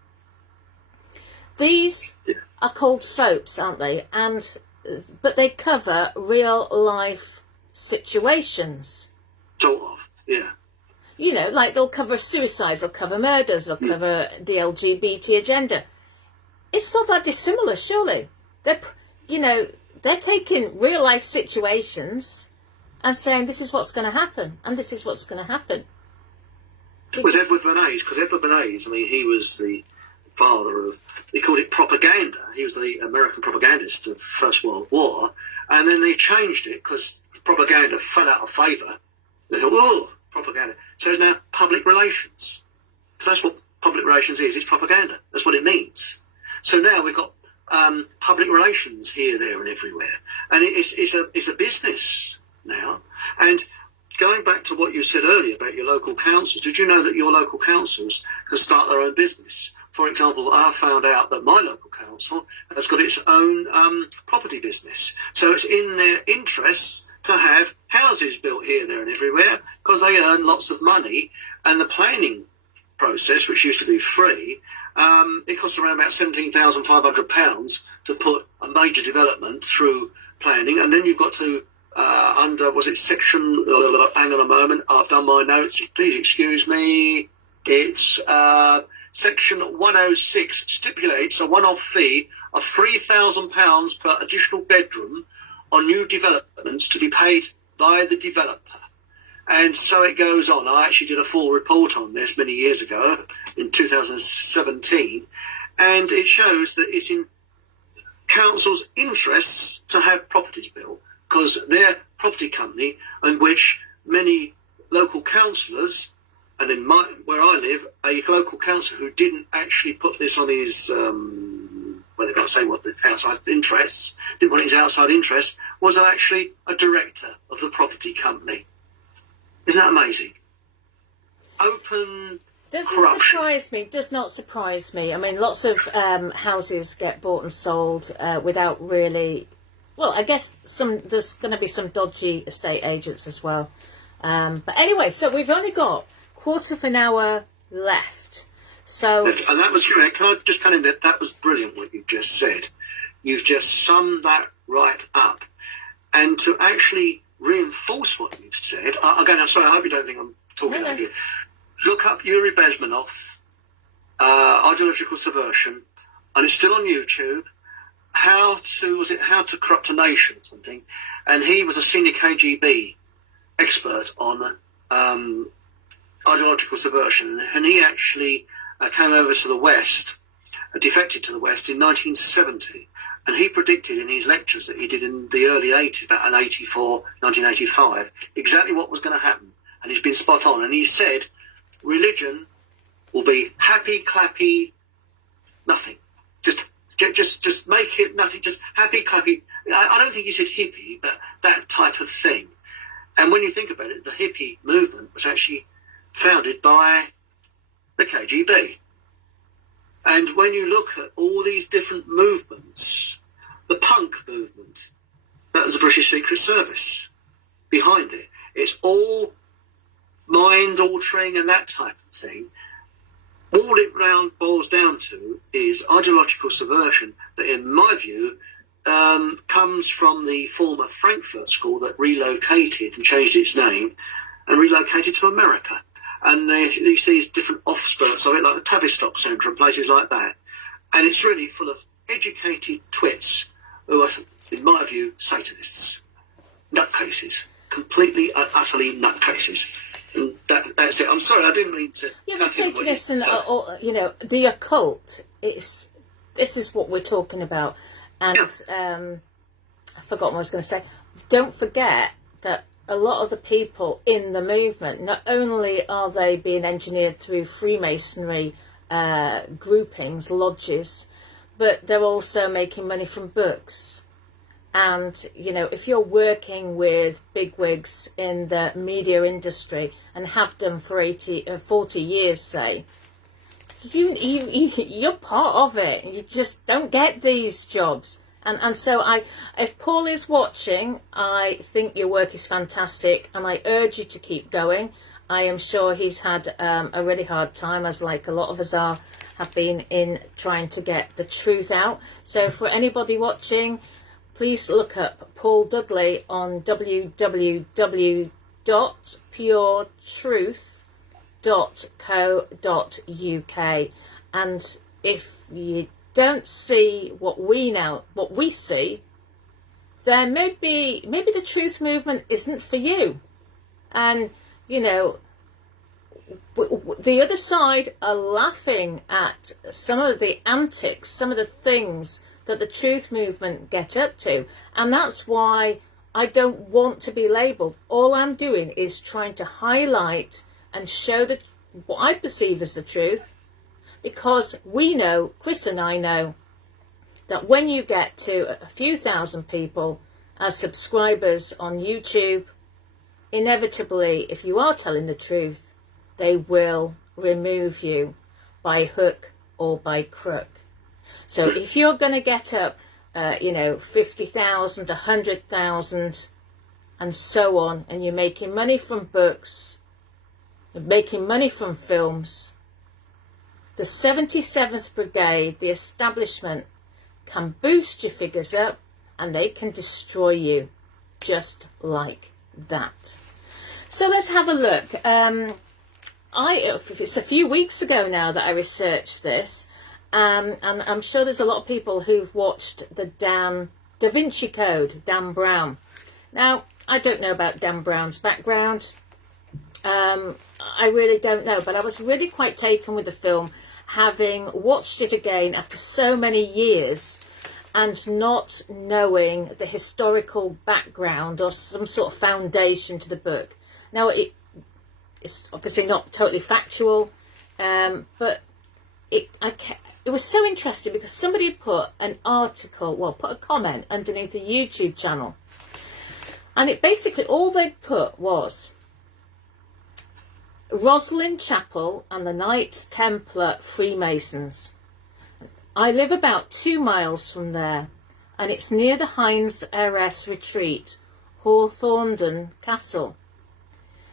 These are called soaps, aren't they? But they cover real life situations. Sort of, yeah. Like they'll cover suicides, they'll cover murders, they'll cover the LGBT agenda. It's not that dissimilar, surely. They're taking real life situations and saying this is what's going to happen, and this is what's going to happen. It was Edward Bernays, because Edward Bernays, he was the father of, they called it propaganda. He was the American propagandist of the First World War, and then they changed it because propaganda fell out of favour. They thought, oh, propaganda. So it's now public relations. Because that's what public relations is. It's propaganda. That's what it means. So now we've got public relations here, there and everywhere. And it's a business now. And going back to what you said earlier about your local councils, did you know that your local councils can start their own business? For example, I found out that my local council has got its own property business. So it's in their interests to have houses built here, there and everywhere, because they earn lots of money. And the planning process, which used to be free, it costs around about £17,500 to put a major development through planning. And then you've got to, section, hang on a moment, I've done my notes, please excuse me, it's section 106 stipulates a one-off fee of £3,000 per additional bedroom on new developments to be paid by the developer. And so it goes on. I actually did a full report on this many years ago in 2017, and it shows that it's in councils' interests to have properties built, because they're a property company in which many local councillors, and in where I live, a local councillor who didn't actually put this on his they've got to say what the outside interests, didn't want his outside interests, was actually a director of the property company. Isn't that amazing? Open corruption. Does not surprise me. Lots of houses get bought and sold without really, well, I guess there's going to be some dodgy estate agents as well. But anyway, so we've only got quarter of an hour left. So, and that was great. Can I just tell him that was brilliant what you just said. You've just summed that right up. And to actually reinforce what you've said, again, I'm sorry, I hope you don't think I'm talking over you. Look up Yuri Bezmenov, Ideological Subversion, and it's still on YouTube. How to Corrupt a Nation or something? And he was a senior KGB expert on ideological subversion, and he actually came over to the West, defected to the West in 1970, and he predicted in his lectures that he did in the early 80s, about 1985, exactly what was going to happen, and he's been spot on. And he said religion will be happy, clappy, nothing. Just make it nothing, just happy, clappy. I don't think he said hippie, but that type of thing. And when you think about it, the hippie movement was actually founded by the KGB. And when you look at all these different movements, the punk movement, that was the British Secret Service behind it. It's all mind-altering and that type of thing. All it boils down to is ideological subversion that, in my view, comes from the former Frankfurt School that relocated and changed its name and relocated to America. And you see these different offspurts of it, like the Tavistock Centre and places like that. And it's really full of educated twits who are, in my view, Satanists. Nutcases. Completely and utterly nutcases. That's it. I'm sorry, I didn't mean to. Yeah, but cut in what you Satanists and said. you know, the occult. This is what we're talking about, and I forgot what I was going to say. Don't forget that a lot of the people in the movement, not only are they being engineered through Freemasonry groupings, lodges, but they're also making money from books. And, you know, if you're working with bigwigs in the media industry and have done for 40 years, say, you're part of it. You just don't get these jobs. And so if Paul is watching, I think your work is fantastic, and I urge you to keep going. I am sure he's had a really hard time, as like a lot of us have been in trying to get the truth out. So for anybody watching, please look up Paul Dudley on www.puretruth.co.uk. And if you don't see what we see, then maybe the truth movement isn't for you. And, you know, the other side are laughing at some of the antics, some of the things that the truth movement get up to. And that's why I don't want to be labelled. All I'm doing is trying to highlight and show what I perceive as the truth, because we know, Chris and I know, that when you get to a few thousand people as subscribers on YouTube, inevitably, if you are telling the truth, they will remove you by hook or by crook. So if you're going to get up, 50,000, 100,000, and so on, and you're making money from books, you're making money from films, the 77th Brigade, the establishment, can boost your figures up, and they can destroy you just like that. So let's have a look. It's a few weeks ago now that I researched this, and I'm sure there's a lot of people who've watched the Da Vinci Code, Dan Brown. Now, I don't know about Dan Brown's background. I really don't know, but I was really quite taken with the film, having watched it again after so many years and not knowing the historical background or some sort of foundation to the book. Now, it's obviously not totally factual, but it was so interesting because somebody put a comment underneath a YouTube channel, and it basically, all they'd put was Rosslyn Chapel and the Knights Templar Freemasons. I live about 2 miles from there, and it's near the Heinz RS Retreat, Hawthornden Castle.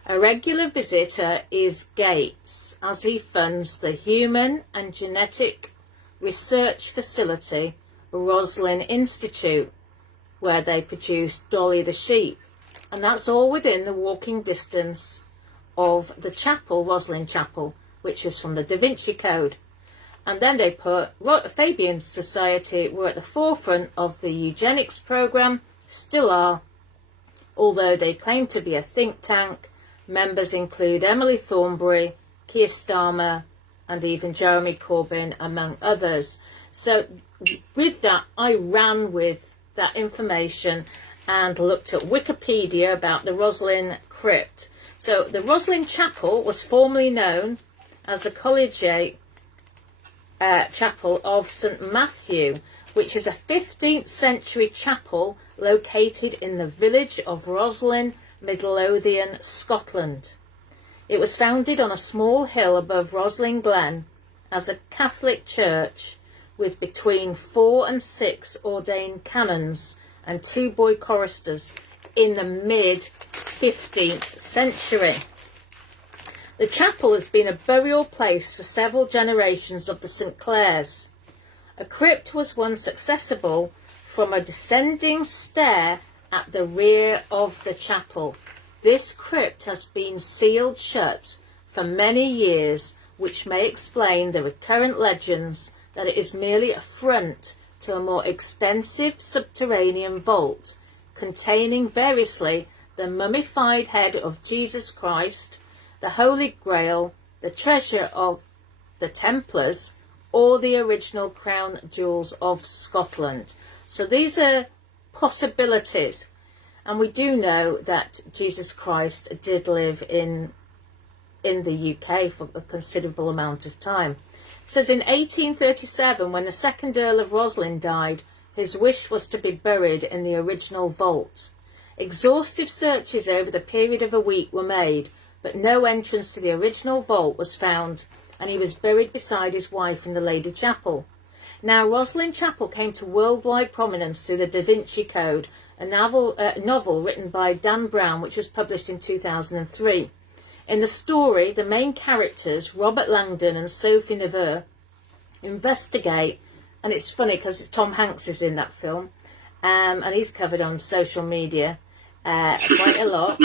A regular visitor is Gates, as he funds the Human and Genetic Research Facility, Rosslyn Institute, where they produce Dolly the sheep. And that's all within the walking distance of the chapel, Rosslyn Chapel, which was from the Da Vinci Code. And then they put, Fabian Society were at the forefront of the eugenics program, still are, although they claim to be a think tank. Members include Emily Thornberry, Keir Starmer, and even Jeremy Corbyn, among others. So with that, I ran with that information and looked at Wikipedia about the Rosslyn Crypt. So the Rosslyn Chapel was formerly known as the Collegiate Chapel of St Matthew, which is a 15th century chapel located in the village of Rosslyn, Midlothian, Scotland. It was founded on a small hill above Rosslyn Glen as a Catholic church with between 4 and 6 ordained canons and 2 boy choristers in the mid-15th century. The chapel has been a burial place for several generations of the St Clairs. A crypt was once accessible from a descending stair at the rear of the chapel. This crypt has been sealed shut for many years, which may explain the recurrent legends that it is merely a front to a more extensive subterranean vault containing variously the mummified head of Jesus Christ, the Holy Grail, the treasure of the Templars, or the original crown jewels of Scotland. So these are possibilities. And we do know that Jesus Christ did live in the UK for a considerable amount of time. It says in 1837, when the second Earl of Roslin died, his wish was to be buried in the original vault. Exhaustive searches over the period of a week were made, but no entrance to the original vault was found, and he was buried beside his wife in the Lady Chapel. Now, Roslin Chapel came to worldwide prominence through the Da Vinci Code, a novel written by Dan Brown, which was published in 2003. In the story, the main characters, Robert Langdon and Sophie Neveu, investigate, and it's funny because Tom Hanks is in that film, and he's covered on social media quite a lot.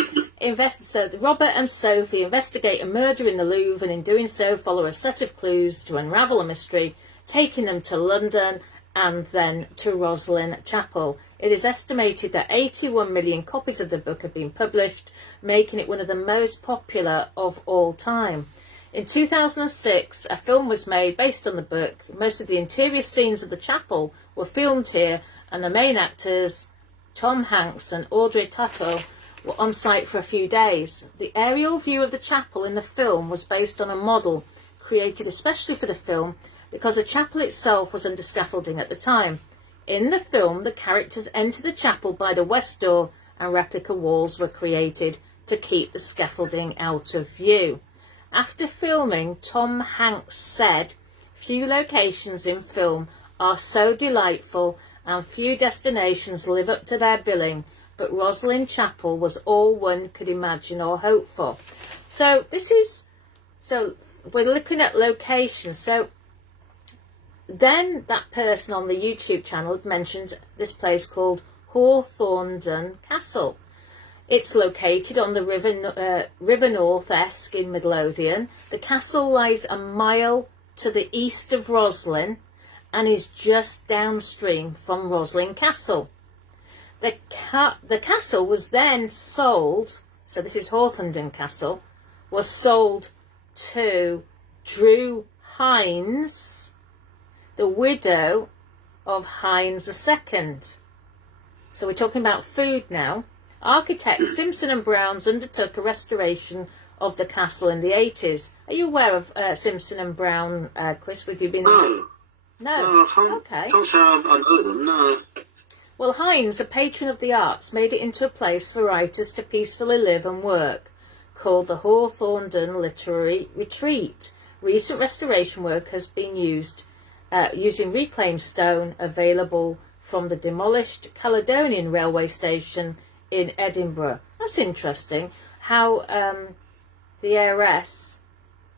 So Robert and Sophie investigate a murder in the Louvre, and in doing so follow a set of clues to unravel a mystery, taking them to London and then to Roslin Chapel. It is estimated that 81 million copies of the book have been published, making it one of the most popular of all time. In 2006, a film was made based on the book. Most of the interior scenes of the chapel were filmed here, and the main actors, Tom Hanks and Audrey Tautou, were on site for a few days. The aerial view of the chapel in the film was based on a model created especially for the film because the chapel itself was under scaffolding at the time. In the film, the characters enter the chapel by the west door, and replica walls were created to keep the scaffolding out of view. After filming, Tom Hanks said, "Few locations in film are so delightful and few destinations live up to their billing, but Roslin Chapel was all one could imagine or hope for." So we're looking at locations. So then that person on the YouTube channel had mentioned this place called Hawthornden Castle. It's located on the River North Esk in Midlothian. The castle lies a mile to the east of Roslin and is just downstream from Roslin Castle. The castle was then sold, so this is Hawthornden Castle, was sold to Drew Hines, the widow of Hines II. So we're talking about food now. Architect Simpson and Browns undertook a restoration of the castle in the 80s. Are you aware of Simpson and Brown, Chris? Have you been? No. No. I can't say I know them, no. Well, Hines, a patron of the arts, made it into a place for writers to peacefully live and work, called the Hawthornden Literary Retreat. Recent restoration work has been used using reclaimed stone available from the demolished Caledonian railway station in Edinburgh. That's interesting, how the heiress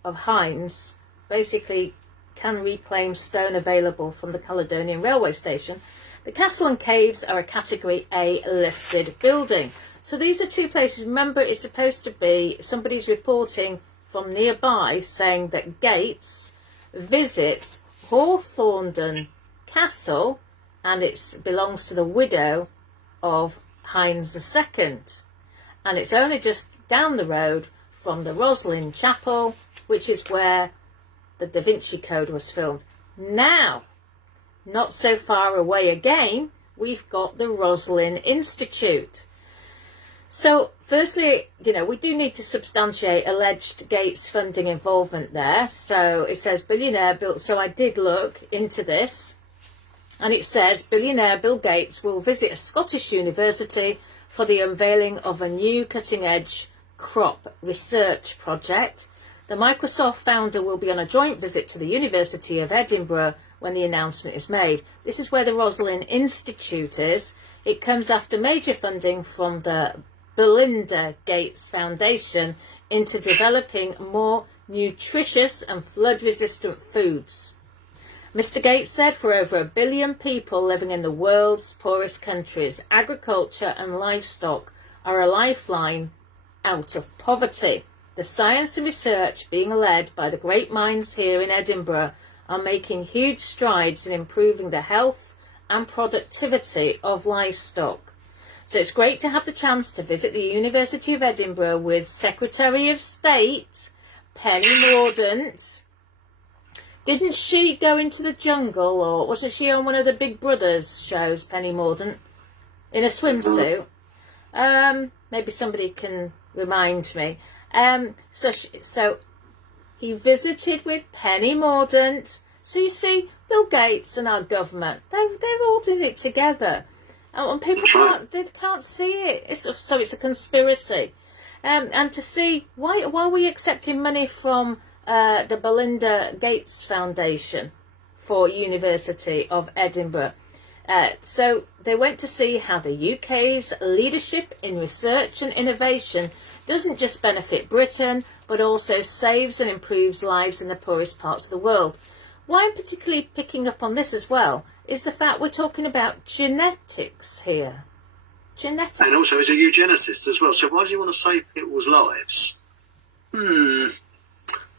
of Hines basically can reclaim stone available from the Caledonian railway station. The castle and caves are a Category A listed building. So these are two places. Remember, it's supposed to be, somebody's reporting from nearby saying that Gates visits Hawthornden Castle, and it belongs to the widow of Hines II. And it's only just down the road from the Roslin Chapel, which is where the Da Vinci Code was filmed. Now, not so far away again, we've got the Roslin Institute. So, firstly, we do need to substantiate alleged Gates funding involvement there. So it says billionaire Bill. So I did look into this, and it says billionaire Bill Gates will visit a Scottish university for the unveiling of a new cutting-edge crop research project. The Microsoft founder will be on a joint visit to the University of Edinburgh when the announcement is made. This is where the Roslin Institute is. It comes after major funding from the Belinda Gates Foundation into developing more nutritious and flood-resistant foods. Mr. Gates said for over 1 billion people living in the world's poorest countries, agriculture and livestock are a lifeline out of poverty. The science and research being led by the great minds here in Edinburgh are making huge strides in improving the health and productivity of livestock. So it's great to have the chance to visit the University of Edinburgh with Secretary of State Penny Mordaunt. Didn't she go into the jungle, or wasn't she on one of the Big Brothers shows, Penny Mordaunt, in a swimsuit? Maybe somebody can remind me. So he visited with Penny Mordaunt. So you see, Bill Gates and our government, they're all doing it together. And people can't see it. So it's a conspiracy. And to see, why are we accepting money from the Belinda Gates Foundation for University of Edinburgh? So they went to see how the UK's leadership in research and innovation doesn't just benefit Britain, but also saves and improves lives in the poorest parts of the world. Why I'm particularly picking up on this as well is the fact we're talking about genetics here. Genetics. And also he's a eugenicist as well. So why does he want to save people's lives?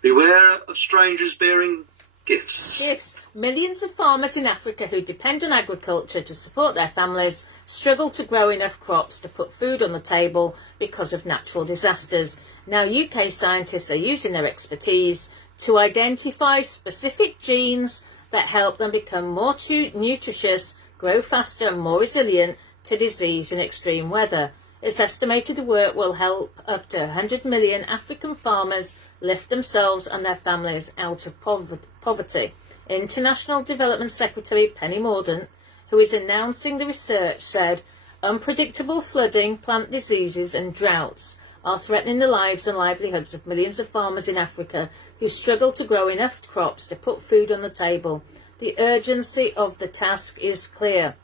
Beware of strangers bearing gifts. Millions of farmers in Africa who depend on agriculture to support their families struggle to grow enough crops to put food on the table because of natural disasters. Now UK scientists are using their expertise to identify specific genes that help them become more nutritious, grow faster and more resilient to disease and extreme weather. It's estimated the work will help up to 100 million African farmers lift themselves and their families out of poverty. International Development Secretary Penny Mordaunt, who is announcing the research, said unpredictable flooding, plant diseases and droughts are threatening the lives and livelihoods of millions of farmers in Africa who struggle to grow enough crops to put food on the table. The urgency of the task is clear.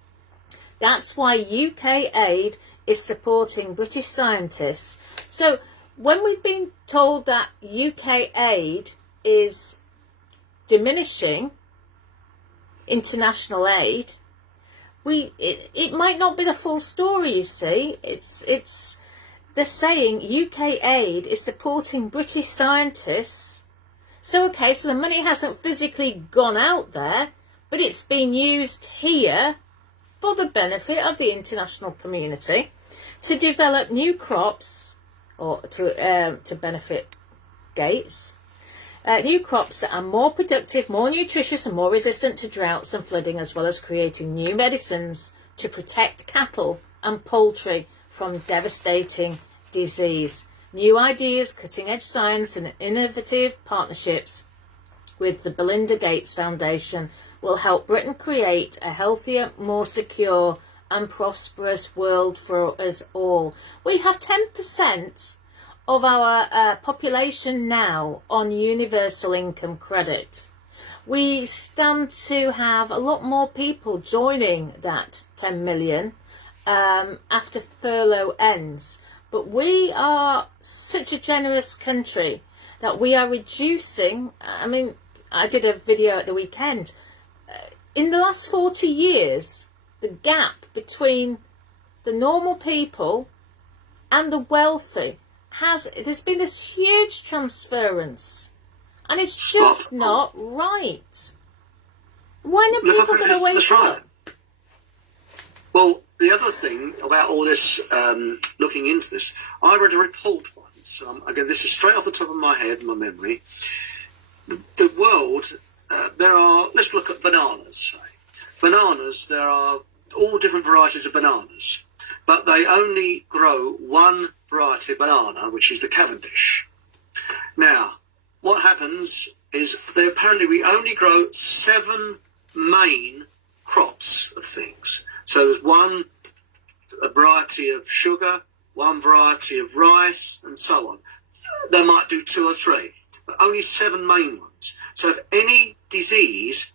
That's why UK aid is supporting British scientists. So when we've been told that UK aid is diminishing international aid, it might not be the full story, you see. They're saying UK aid is supporting British scientists. So the money hasn't physically gone out there, but it's been used here for the benefit of the international community to develop new crops, or to benefit Gates, new crops that are more productive, more nutritious and more resistant to droughts and flooding, as well as creating new medicines to protect cattle and poultry from devastating disease. New ideas, cutting-edge science and innovative partnerships with the Belinda Gates Foundation will help Britain create a healthier, more secure and prosperous world for us all. We have 10% of our population now on universal income credit. We stand to have a lot more people joining that 10 million after furlough ends. But we are such a generous country that we are reducing. I mean, I did a video at the weekend. In the last 40 years, the gap between the normal people and the wealthy there's been this huge transference, and it's just not right. When are people going to wake up? Well, the other thing about all this, looking into this, I read a report once. Again, this is straight off the top of my head, my memory. The world, let's look at bananas, say. Bananas, there are all different varieties of bananas, but they only grow one variety of banana, which is the Cavendish. Now, what happens is apparently we only grow 7 main crops of things. So there's a variety of sugar, one variety of rice, and so on. They might do 2 or 3, but only 7 main ones. So if any disease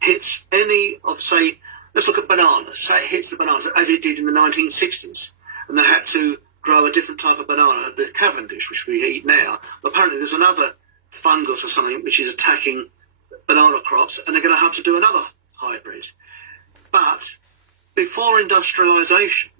hits any of, say, let's look at bananas. Say it hits the bananas, as it did in the 1960s, and they had to grow a different type of banana, the Cavendish, which we eat now. But apparently there's another fungus or something which is attacking banana crops, and they're going to have to do another hybrid. But before industrialisation,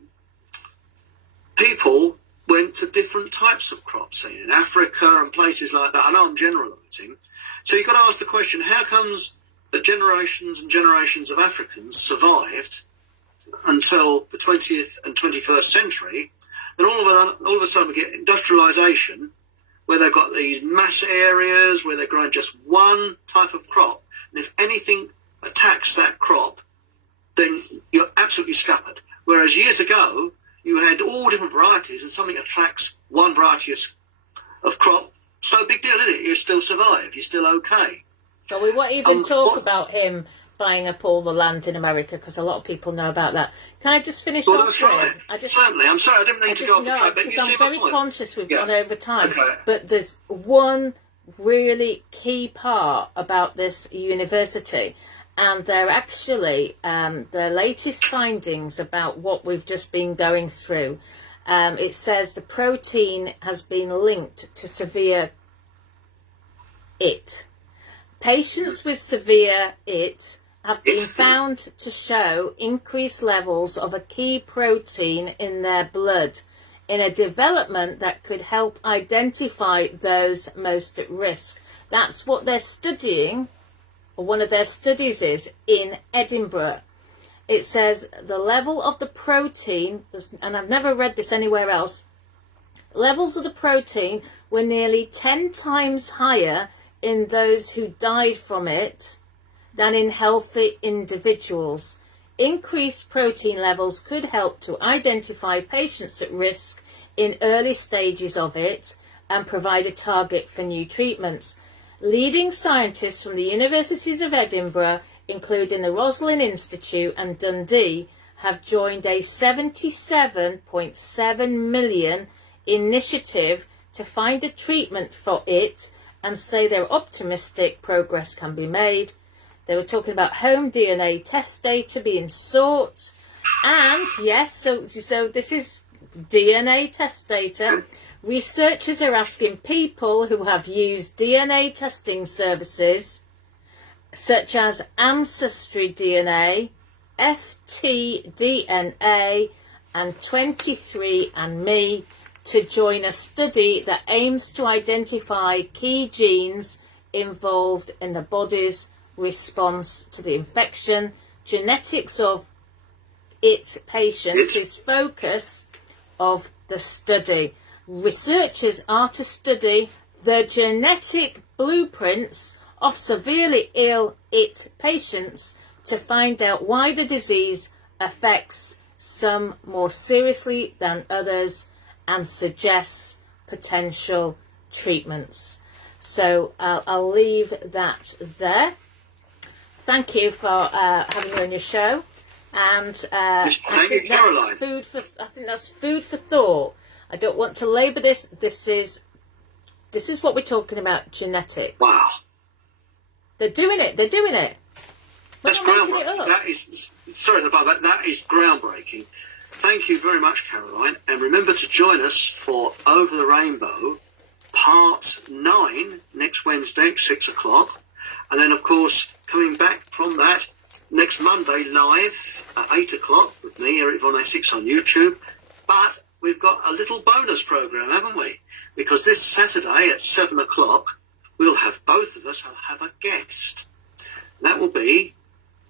people went to different types of crops, say in Africa and places like that. I know I'm generalising. So you've got to ask the question, how comes that generations and generations of Africans survived until the 20th and 21st century, then all of a sudden we get industrialisation, where they've got these mass areas where they're growing just one type of crop. And if anything attacks that crop, then you're absolutely scuppered. Whereas years ago, you had all different varieties, and something attracts one variety of crop, so big deal, isn't it? You still survive. You're still okay. But we won't even talk about him buying up all the land in America, because a lot of people know about that. Can I just finish off? That's right. Certainly. I'm sorry, I didn't mean to go off the track, but because I'm very conscious we've gone over time. Okay. But there's one really key part about this university, and they're actually their latest findings about what we've just been going through. It says the protein has been linked to severe IT. Patients with severe IT have been found to show increased levels of a key protein in their blood in a development that could help identify those most at risk. That's what they're studying, or one of their studies is, in Edinburgh. It says the level of the protein, and I've never read this anywhere else, levels of the protein were nearly 10 times higher in those who died from it than in healthy individuals. Increased protein levels could help to identify patients at risk in early stages of it and provide a target for new treatments. Leading scientists from the universities of Edinburgh, including the Roslin Institute and Dundee, have joined a $77.7 million initiative to find a treatment for it, and say they're optimistic progress can be made. They were talking about home DNA test data being sought, and yes, so this is DNA test data. Researchers are asking people who have used DNA testing services such as Ancestry DNA, FTDNA, and 23andMe to join a study that aims to identify key genes involved in the body's response to the infection. Genetics of its patients is focus of the study. Researchers are to study the genetic blueprints of severely ill IT patients to find out why the disease affects some more seriously than others and suggests potential treatments. So I'll leave that there. Thank you for having me on your show, and thank you, Caroline. I think that's food for thought. I don't want to labour this. This is what we're talking about. Genetics. Wow. They're doing it. That's groundbreaking. That is, sorry about that. That is groundbreaking. Thank you very much, Caroline. And remember to join us for Over the Rainbow, Part 9, next Wednesday at 6 o'clock. And then, of course, coming back from that, next Monday live at 8 o'clock with me, Eric Von Essex, on YouTube. But we've got a little bonus programme, haven't we? Because this Saturday at 7 o'clock, we'll have both of us have a guest. That will be,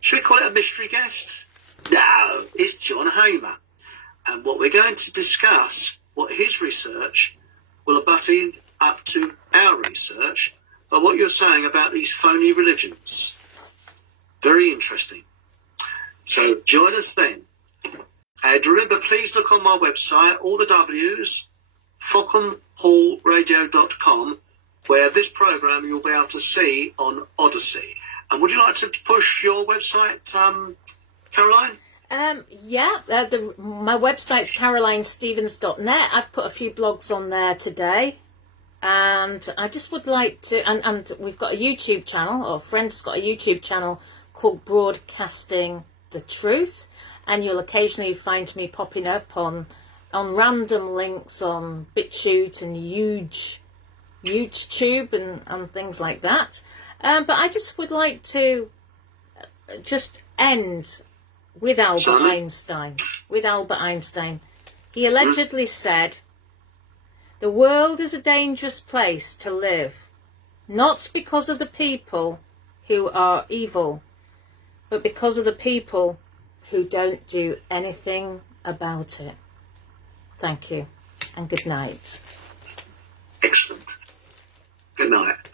should we call it a mystery guest? No, it's John Hamer. And what we're going to discuss, what his research will butt in up to our research, but what you're saying about these phony religions. Very interesting. So join us then. And remember, please look on my website, all the W's, FockhamHallRadio.com, where this programme you'll be able to see on Odyssey. And would you like to push your website, Caroline? My website's carolinestevens.net. I've put a few blogs on there today, and I just would like to, and we've got a YouTube channel, or a friend's got a YouTube channel called Broadcasting the Truth, and you'll occasionally find me popping up on random links on BitChute and YouTube and things like that. But I just would like to just end with Albert Einstein. He allegedly said, "The world is a dangerous place to live, not because of the people who are evil, but because of the people who don't do anything about it. Thank you and good night. Excellent. Good night.